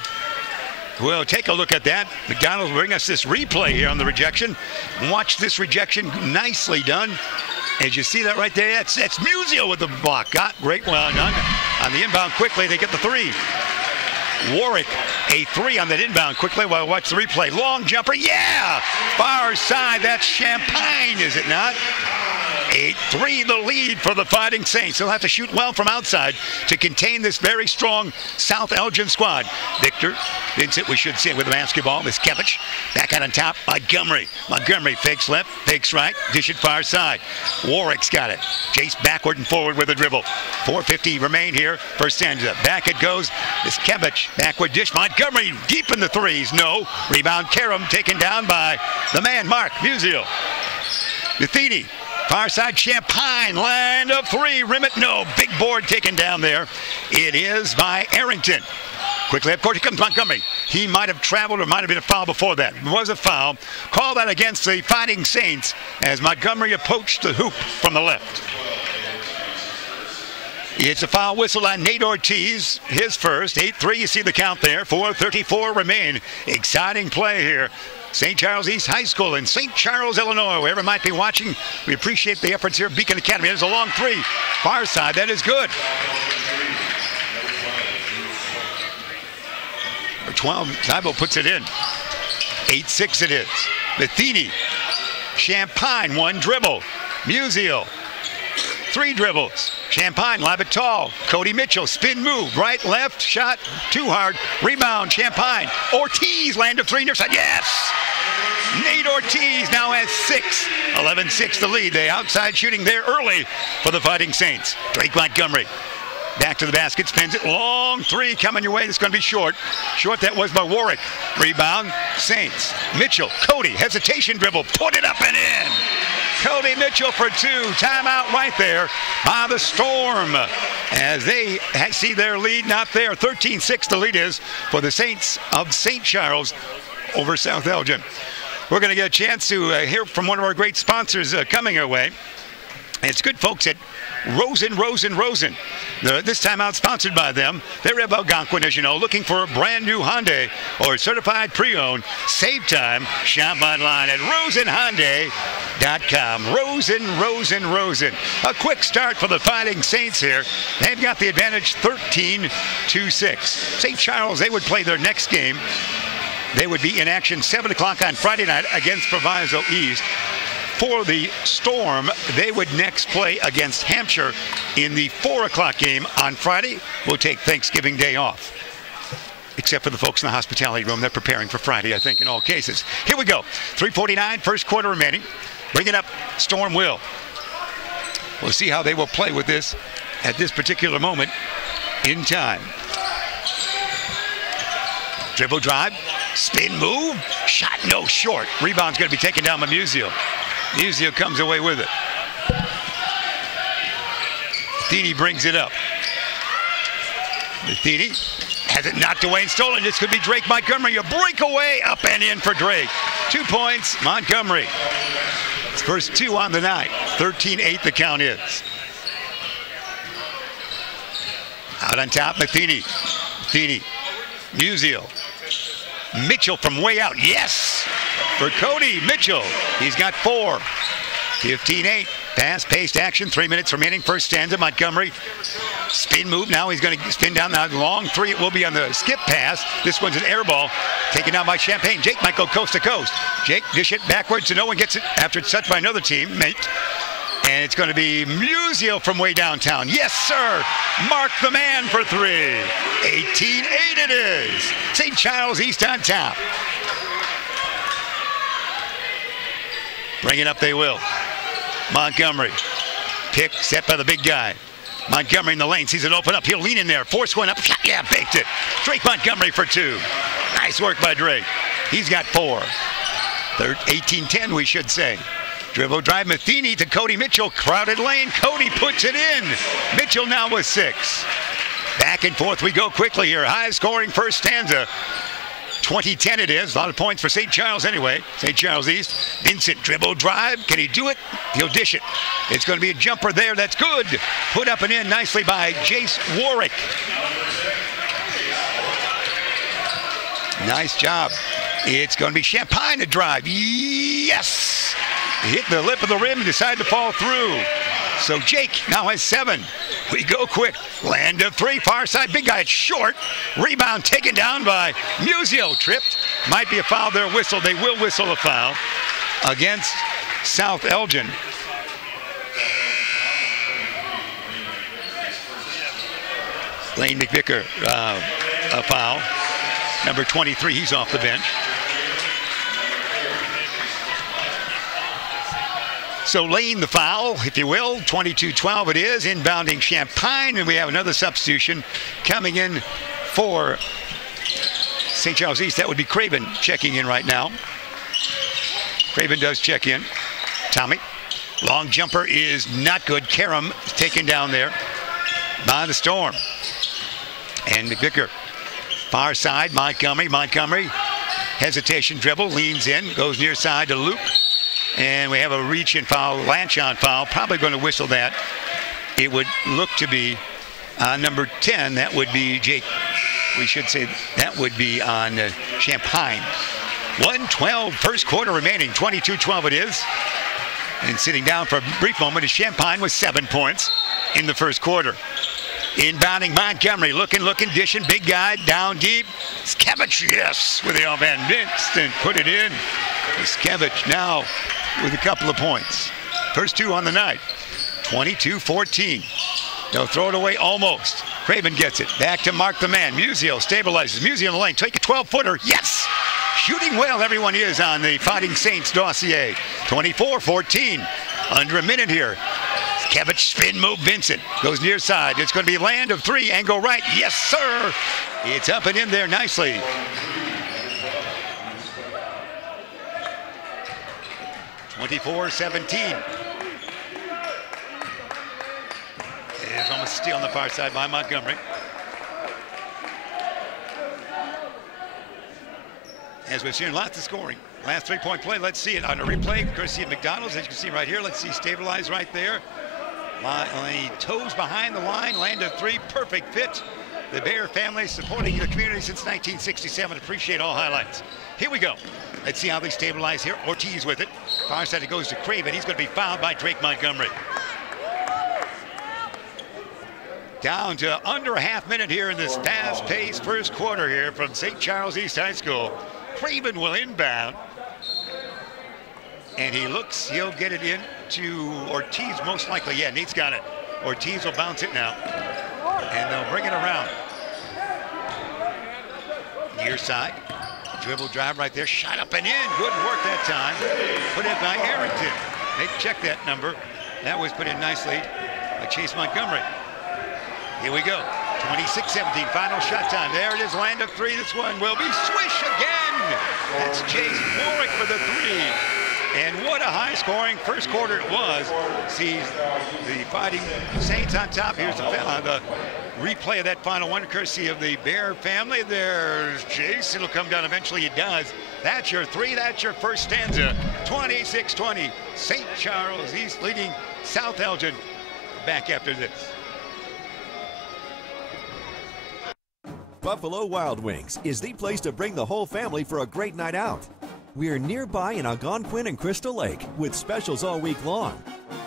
We'll take a look at that. McDonald will bring us this replay here on the rejection. Watch this rejection, nicely done. As you see that right there, that's Musial with the block. Got great well done. On the inbound quickly, they get the 3. Warwick, a 3 on that inbound quickly while we watch the replay. Long jumper, yeah! Far side, that's Champagne, is it not? 8-3 the lead for the Fighting Saints. They'll have to shoot well from outside to contain this very strong South Elgin squad. Vincent, we should see it with the basketball. Miscavige back out on top. Montgomery fakes left, fakes right, dish it far side. Warwick's got it. Jace backward and forward with a dribble. 4:50 remain here. First stanza. Back it goes. Miscavige backward dish. Montgomery deep in the 3s. No. Rebound Karam taken down by the man Mark Musial. Matheny. Far side, Champagne, land of 3, rim it, no. Big board taken down there. It is by Arrington. Quickly up court, here comes Montgomery. He might have traveled or might have been a foul before that. It was a foul. Call that against the Fighting Saints as Montgomery approached the hoop from the left. It's a foul whistle on Nate Ortiz, his first. 8-3, you see the count there. 4:34 remain. Exciting play here. St. Charles East High School in St. Charles, Illinois. Whoever might be watching, we appreciate the efforts here at Beacon Academy. There's a long 3. Far side, that is good. 12, Zibo puts it in. 8-6 it is. Matheny, Champagne, 1 dribble. Musial, 3 dribbles. Champagne, lob it tall. Cody Mitchell, spin move, right, left, shot, too hard. Rebound, Champagne. Ortiz, land of 3 near side, yes! Nate Ortiz now has 6. 11-6 the lead. They outside shooting there early for the Fighting Saints. Drake Montgomery. Back to the basket, spins it. Long 3 coming your way. It's going to be short. Short that was by Warwick. Rebound, Saints. Mitchell, Cody, hesitation dribble. Put it up and in. Cody Mitchell for 2. Timeout right there by the Storm. As they see their lead not there. 13-6 the lead is for the Saints of St. Charles over South Elgin. We're going to get a chance to hear from one of our great sponsors coming our way. It's good folks at Rosen. This time out sponsored by them. They're of Algonquin, as you know, looking for a brand new Hyundai or certified pre-owned. Save time. Shop online at rosenhyundai.com. Rosen. A quick start for the Fighting Saints here. They've got the advantage 13-6. St. Charles, they would play their next game. They would be in action 7 o'clock on Friday night against Proviso East. For the Storm, they would next play against Hampshire in the 4 o'clock game on Friday. We'll take Thanksgiving Day off. Except for the folks in the hospitality room. They're preparing for Friday, I think, in all cases. Here we go. 3:49, first quarter remaining. Bringing up Storm Will. We'll see how they will play with this at this particular moment in time. Dribble drive, spin move, shot no short. Rebound's going to be taken down by Musio. Musio comes away with it. Matheny brings it up. Matheny has it knocked away and stolen. This could be Drake Montgomery. A breakaway up and in for Drake. 2 points, Montgomery. His first 2 on the night. 13-8 the count is. Out on top, Matheny. Musio. Mitchell from way out. Yes! For Cody Mitchell. He's got 4. 15-8. Fast-paced action. 3 minutes remaining. First stanza. Montgomery. Spin move. Now he's going to spin down. Now long 3. It will be on the skip pass. This one's an air ball. Taken down by Champagne. Jake might go coast to coast. Jake dish it backwards so no one gets it after it's touched by another teammate. And it's going to be Musio from way downtown. Yes, sir. Mark the man for 3. 18-8 it is. St. Charles East on top. Bring it up they will. Montgomery. Pick set by the big guy. Montgomery in the lane. Sees it open up. He'll lean in there. Force one up. Yeah, baked it. Drake Montgomery for 2. Nice work by Drake. He's got 4. 18-10 we should say. Dribble drive Matheny to Cody Mitchell. Crowded lane. Cody puts it in. Mitchell now with 6. Back and forth we go quickly here. High scoring first stanza. 20-10 it is. A lot of points for St. Charles anyway. St. Charles East. Vincent dribble drive. Can he do it? He'll dish it. It's going to be a jumper there. That's good. Put up and in nicely by Jace Warwick. Nice job. It's going to be Champagne to drive. Yes! Hit the lip of the rim and decided to fall through. So Jake now has 7. We go quick. Land of 3. Far side. Big guy. It's short. Rebound taken down by Musio. Tripped. Might be a foul there. Whistle. They will whistle a foul against South Elgin. Lane McVicker, a foul. Number 23. He's off the bench. So Lane the foul, if you will. 22-12 it is. Inbounding Champagne. And we have another substitution coming in for St. Charles East. That would be Craven checking in right now. Craven does check in. Tommy. Long jumper is not good. Karam taken down there by the Storm. And McVicker. Far side. Montgomery. Hesitation dribble. Leans in. Goes near side to Luke. And we have a reach-in foul, Lanchon foul. Probably going to whistle that. It would look to be number 10. That would be Jake. We should say that would be on Champagne. 1:12, first quarter remaining. 22-12 it is. And sitting down for a brief moment is Champagne with 7 points in the first quarter. Inbounding Montgomery, looking, dishing, big guy, down deep. Skevich, yes, with the offhand. Vincent put it in. Skevich now with a couple of points. First 2 on the night. 22-14. They'll throw it away almost. Craven gets it. Back to Mark the man. Musio stabilizes. Musio in the lane. Take a 12-footer. Yes! Shooting well, everyone is on the Fighting Saints dossier. 24-14. Under a minute here. Skevich spin move. Vincent goes near side. It's going to be land of 3. Angle right. Yes, sir! It's up and in there nicely. 24-17. It is almost still on the far side by Montgomery. As we've seen, lots of scoring. Last 3-point play, let's see it on a replay. Courtesy of McDonald's, as you can see right here. Let's see stabilize right there. Toes behind the line, land of three, perfect fit. The Bear family supporting the community since 1967. Appreciate all highlights. Here we go. Let's see how they stabilize here. Ortiz with it. Far side it goes to Craven. He's going to be fouled by Drake Montgomery. Down to under a half minute here in this fast-paced first quarter here from St. Charles East High School. Craven will inbound. And he'll get it into Ortiz most likely. Yeah, Nate's got it. Ortiz will bounce it now. And they'll bring it around. Near side. Dribble drive right there. Shot up and in. Good work that time. Put in by Arrington. Nate checked that number. That was put in nicely by Chase Montgomery. Here we go. 26-17, final shot time. There it is, land of three. This one will be swish again. That's Chase Warwick for the three. And what a high-scoring first quarter it was. Sees the Fighting Saints on top. Here's the replay of that final one, courtesy of the Bear family. There's Chase. It'll come down eventually. It does. That's your three. That's your first stanza. 26-20. St. Charles East leading South Elgin. Back after this. Buffalo Wild Wings is the place to bring the whole family for a great night out. We're nearby in Algonquin and Crystal Lake with specials all week long.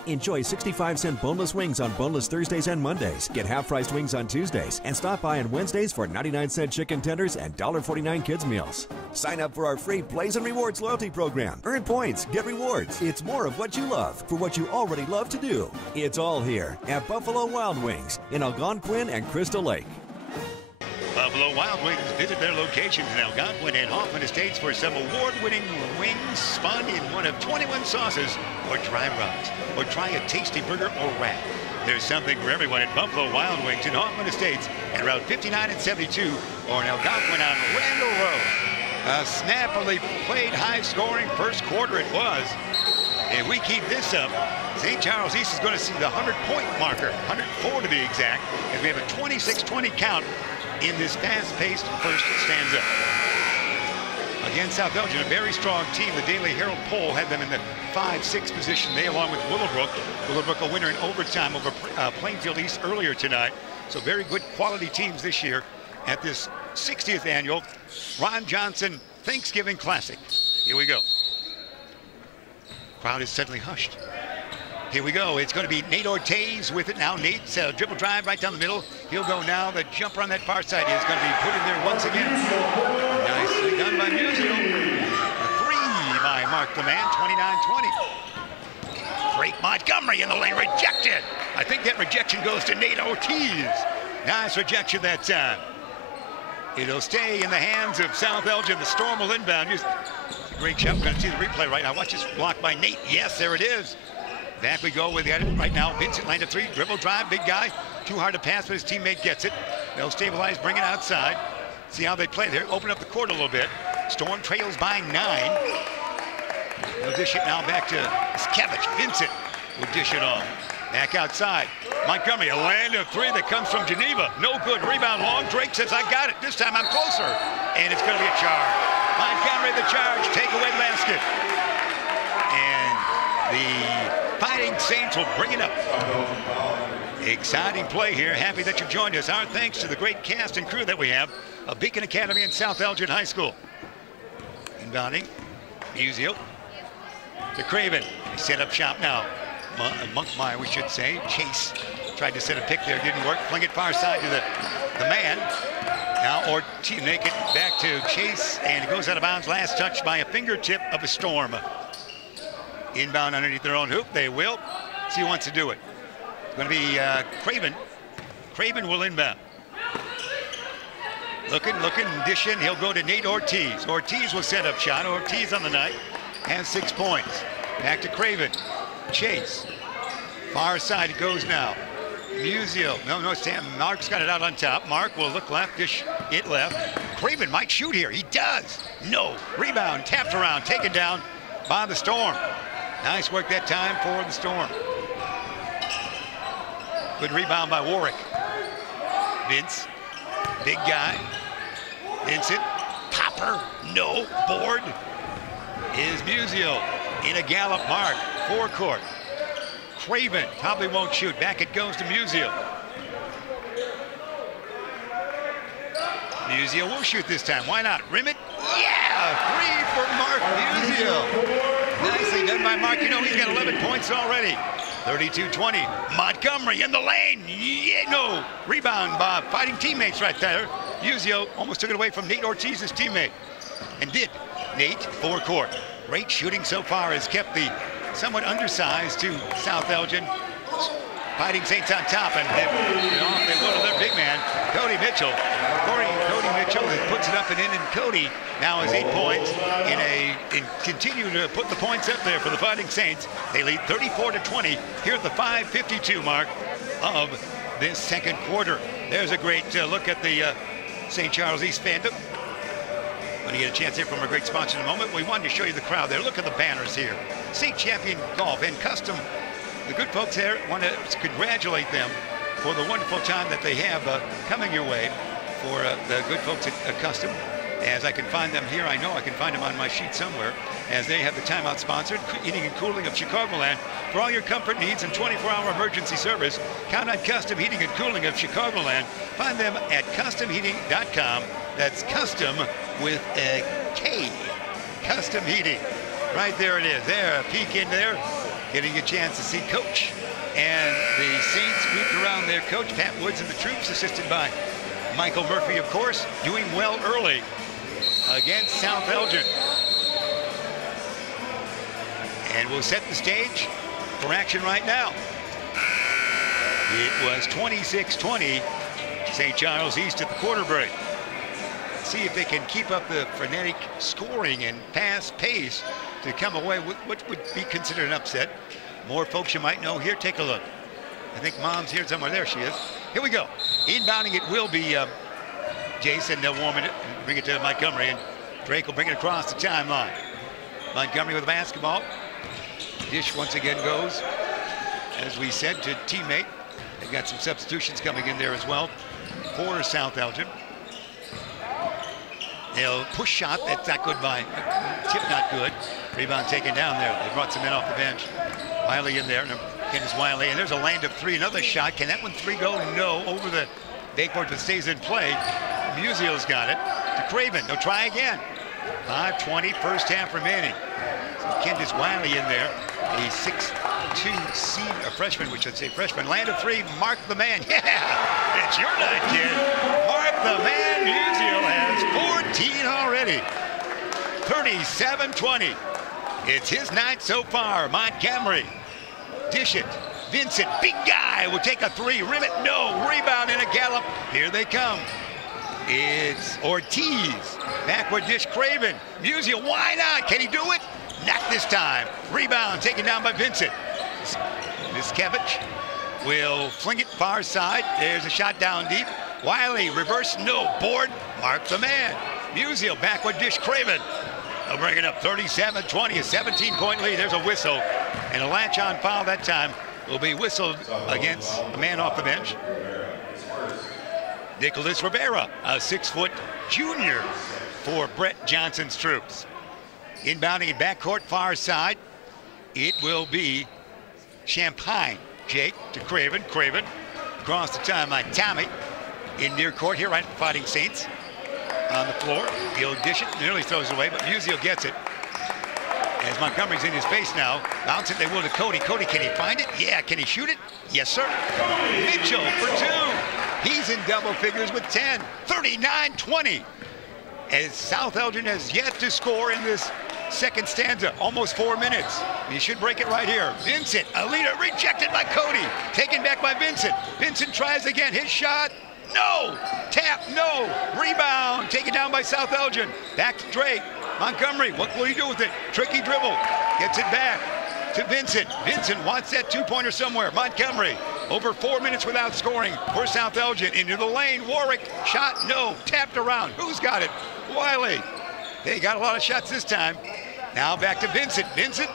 Enjoy 65-cent boneless wings on boneless Thursdays and Mondays. Get half-priced wings on Tuesdays. And stop by on Wednesdays for 99-cent chicken tenders and $1.49 kids meals. Sign up for our free Blaze and Rewards loyalty program. Earn points, get rewards. It's more of what you love for what you already love to do. It's all here at Buffalo Wild Wings in Algonquin and Crystal Lake. Buffalo Wild Wings. Visit their locations in Algonquin and Hoffman Estates for some award-winning wings spun in one of 21 sauces or dry rubs. Or try a tasty burger or wrap. There's something for everyone at Buffalo Wild Wings in Hoffman Estates and Route 59 and 72 or in Algonquin on Randall Road. A snappily played high-scoring first quarter it was. If we keep this up, St. Charles East is going to see the 100-point marker, 104 to be exact, as we have a 26-20 count in this fast-paced first stanza. Again, South Elgin, a very strong team. The Daily Herald poll had them in the 5-6 position. They, along with Willowbrook. Willowbrook a winner in overtime over Plainfield East earlier tonight. So very good quality teams this year at this 60th annual Ron Johnson Thanksgiving Classic. Here we go. Crowd is suddenly hushed. Here we go. It's going to be Nate Ortiz with it now. Nate's dribble drive right down the middle. He'll go now. The jumper on that far side is going to be put in there once again. Nicely done by Musial. A three by Mark the Man, 29-20. Drake Montgomery in the lane, rejected. I think that rejection goes to Nate Ortiz. Nice rejection that time. It'll stay in the hands of South Elgin. The Storm will inbound. Great shot. We're going to see the replay right now. Watch this block by Nate. Yes, there it is. Back we go with it right now. Vincent land of three, dribble drive, big guy. Too hard to pass, but his teammate gets it. They'll stabilize, bring it outside. See how they play there. Open up the court a little bit. Storm trails by 9. They'll dish it now back to Skevich. Vincent will dish it off. Back outside. Montgomery, a land of three that comes from Geneva. No good. Rebound long. Drake says, I got it. This time I'm closer. And it's going to be a charge. Montgomery the charge. Takeaway basket. And the Fighting Saints will bring it up. Exciting play here. Happy that you joined us. Our thanks to the great cast and crew that we have of Beacon Academy and South Elgin High School. Inbounding. Musial to Craven. They set up shop now. Monkmeyer, we should say. Chase tried to set a pick there. Didn't work. Fling it far side to the man. Now Ortiz make it back to Chase. And it goes out of bounds. Last touch by a fingertip of a Storm. Inbound underneath their own hoop. They will. See who wants to do it. It's going to be Craven. Craven will inbound. Looking, dishing. He'll go to Nate Ortiz. Ortiz will set up shot. Ortiz on the night has 6 points. Back to Craven. Chase. Far side it goes now. Musial. No, Sam. Mark's got it out on top. Mark will look left, dish it left. Craven might shoot here. He does. No. Rebound. Tapped around. Taken down by the Storm. Nice work that time for the Storm. Good rebound by Warwick. Vince, big guy. Vincent, popper, no, board. Is Musial in a gallop mark, forecourt. Craven probably won't shoot. Back it goes to Musial. Musial will shoot this time. Why not? Rim it. Yeah! 3 for Mark Musial. Nicely done by Mark. You know, he's got 11 points already. 32-20. Montgomery in the lane. Yeah, no. Rebound by fighting teammates right there. Musial almost took it away from Nate Ortiz's teammate. And did. Nate, forecourt. Great shooting so far has kept the somewhat undersized to South Elgin. Fighting Saints on top, and off they go to their big man, Cody Mitchell. Cody Mitchell puts it up and in, and Cody now has 8 points and continue to put the points up there for the Fighting Saints. They lead 34-20 here at the 5:52 mark of this second quarter. There's a great look at the St. Charles East fandom. When you get a chance here from our great sponsor in a moment, we wanted to show you the crowd there. Look at the banners here. State Champion Golf and Custom. The good folks there want to congratulate them for the wonderful time that they have coming your way for the good folks at Custom. As I can find them here, I know I can find them on my sheet somewhere, as they have the timeout sponsored, heating and cooling of Chicagoland. For all your comfort needs and 24-hour emergency service, count on Custom Heating and Cooling of Chicagoland. Find them at customheating.com. That's custom with a K. Custom Heating. Right there it is. There, a peek in there. Getting a chance to see Coach and the Saints grouped around their coach, Pat Woods, and the troops, assisted by Michael Murphy, of course, doing well early against South Elgin. And we'll set the stage for action right now. It was 26-20, St. Charles East at the quarter break. See if they can keep up the frenetic scoring and fast pace to come away with what would be considered an upset. More folks you might know here. Take a look. I think Mom's here somewhere. There she is. Here we go. Inbounding it will be Jason. They'll warm it and bring it to Montgomery, and Drake will bring it across the timeline. Montgomery with the basketball. Dish once again goes, as we said, to teammate. They've got some substitutions coming in there as well for South Elgin. They'll push shot. That's not good by Tip, not good. Rebound taken down there. They brought some men off the bench. Wiley in there. Candace Wiley. And there's a land of three. Another shot. Can that one three go? No. Over the backboard, but stays in play. Musial's got it. To Craven. They'll try again. 5:20, first half remaining. So Candace Wiley in there. A 6'2" freshman, which I'd say freshman. Land of three. Mark the man. Yeah! It's your night, kid. Mark the man. Musial has 14 already. 37-20. It's his night so far. Montgomery. Dish it. Vincent, big guy, will take a three. Rim it, no. Rebound in a gallop. Here they come. It's Ortiz. Backward dish, Craven. Musial, why not? Can he do it? Not this time. Rebound taken down by Vincent. Miskevich will fling it far side. There's a shot down deep. Wiley, reverse, no. Board, Mark the man. Musial, backward dish, Craven. They'll bring it up 37-20, a 17-point lead. There's a whistle, and a latch-on foul that time will be whistled against a man off the bench. Nicholas Rivera, a 6-foot junior for Brett Johnson's troops. Inbounding in backcourt, far side, it will be Champagne. Jake to Craven. Craven across the timeline. Tommy in near court here, right at the Fighting Saints. On the floor, he'll dish it, nearly throws it away, but Musial gets it. As Montgomery's in his face now, bounce it, they will to Cody. Cody, can he find it? Yeah, can he shoot it? Yes, sir. Mitchell for two. He's in double figures with 10. 39-20. As South Elgin has yet to score in this second stanza, almost 4 minutes. He should break it right here. Vincent, a leader, rejected by Cody. Taken back by Vincent. Vincent tries again, his shot. No! Tap, no! Rebound, taken down by South Elgin. Back to Drake. Montgomery, what will he do with it? Tricky dribble, gets it back to Vincent. Vincent wants that two-pointer somewhere. Montgomery, over 4 minutes without scoring for South Elgin. Into the lane, Warwick, shot, no. Tapped around, who's got it? Wiley. They got a lot of shots this time. Now back to Vincent. Vincent,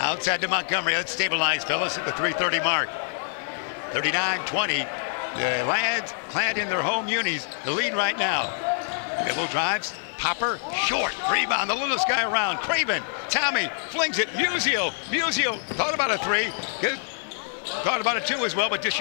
outside to Montgomery. Let's stabilize, fellas, at the 3:30 mark. 39-20. The lads clad in their home unis, the lead right now. Dribble drives, Popper, short, rebound, the littlest guy around. Craven, Tommy flings it, Musial thought about a three, thought about it too as well, but just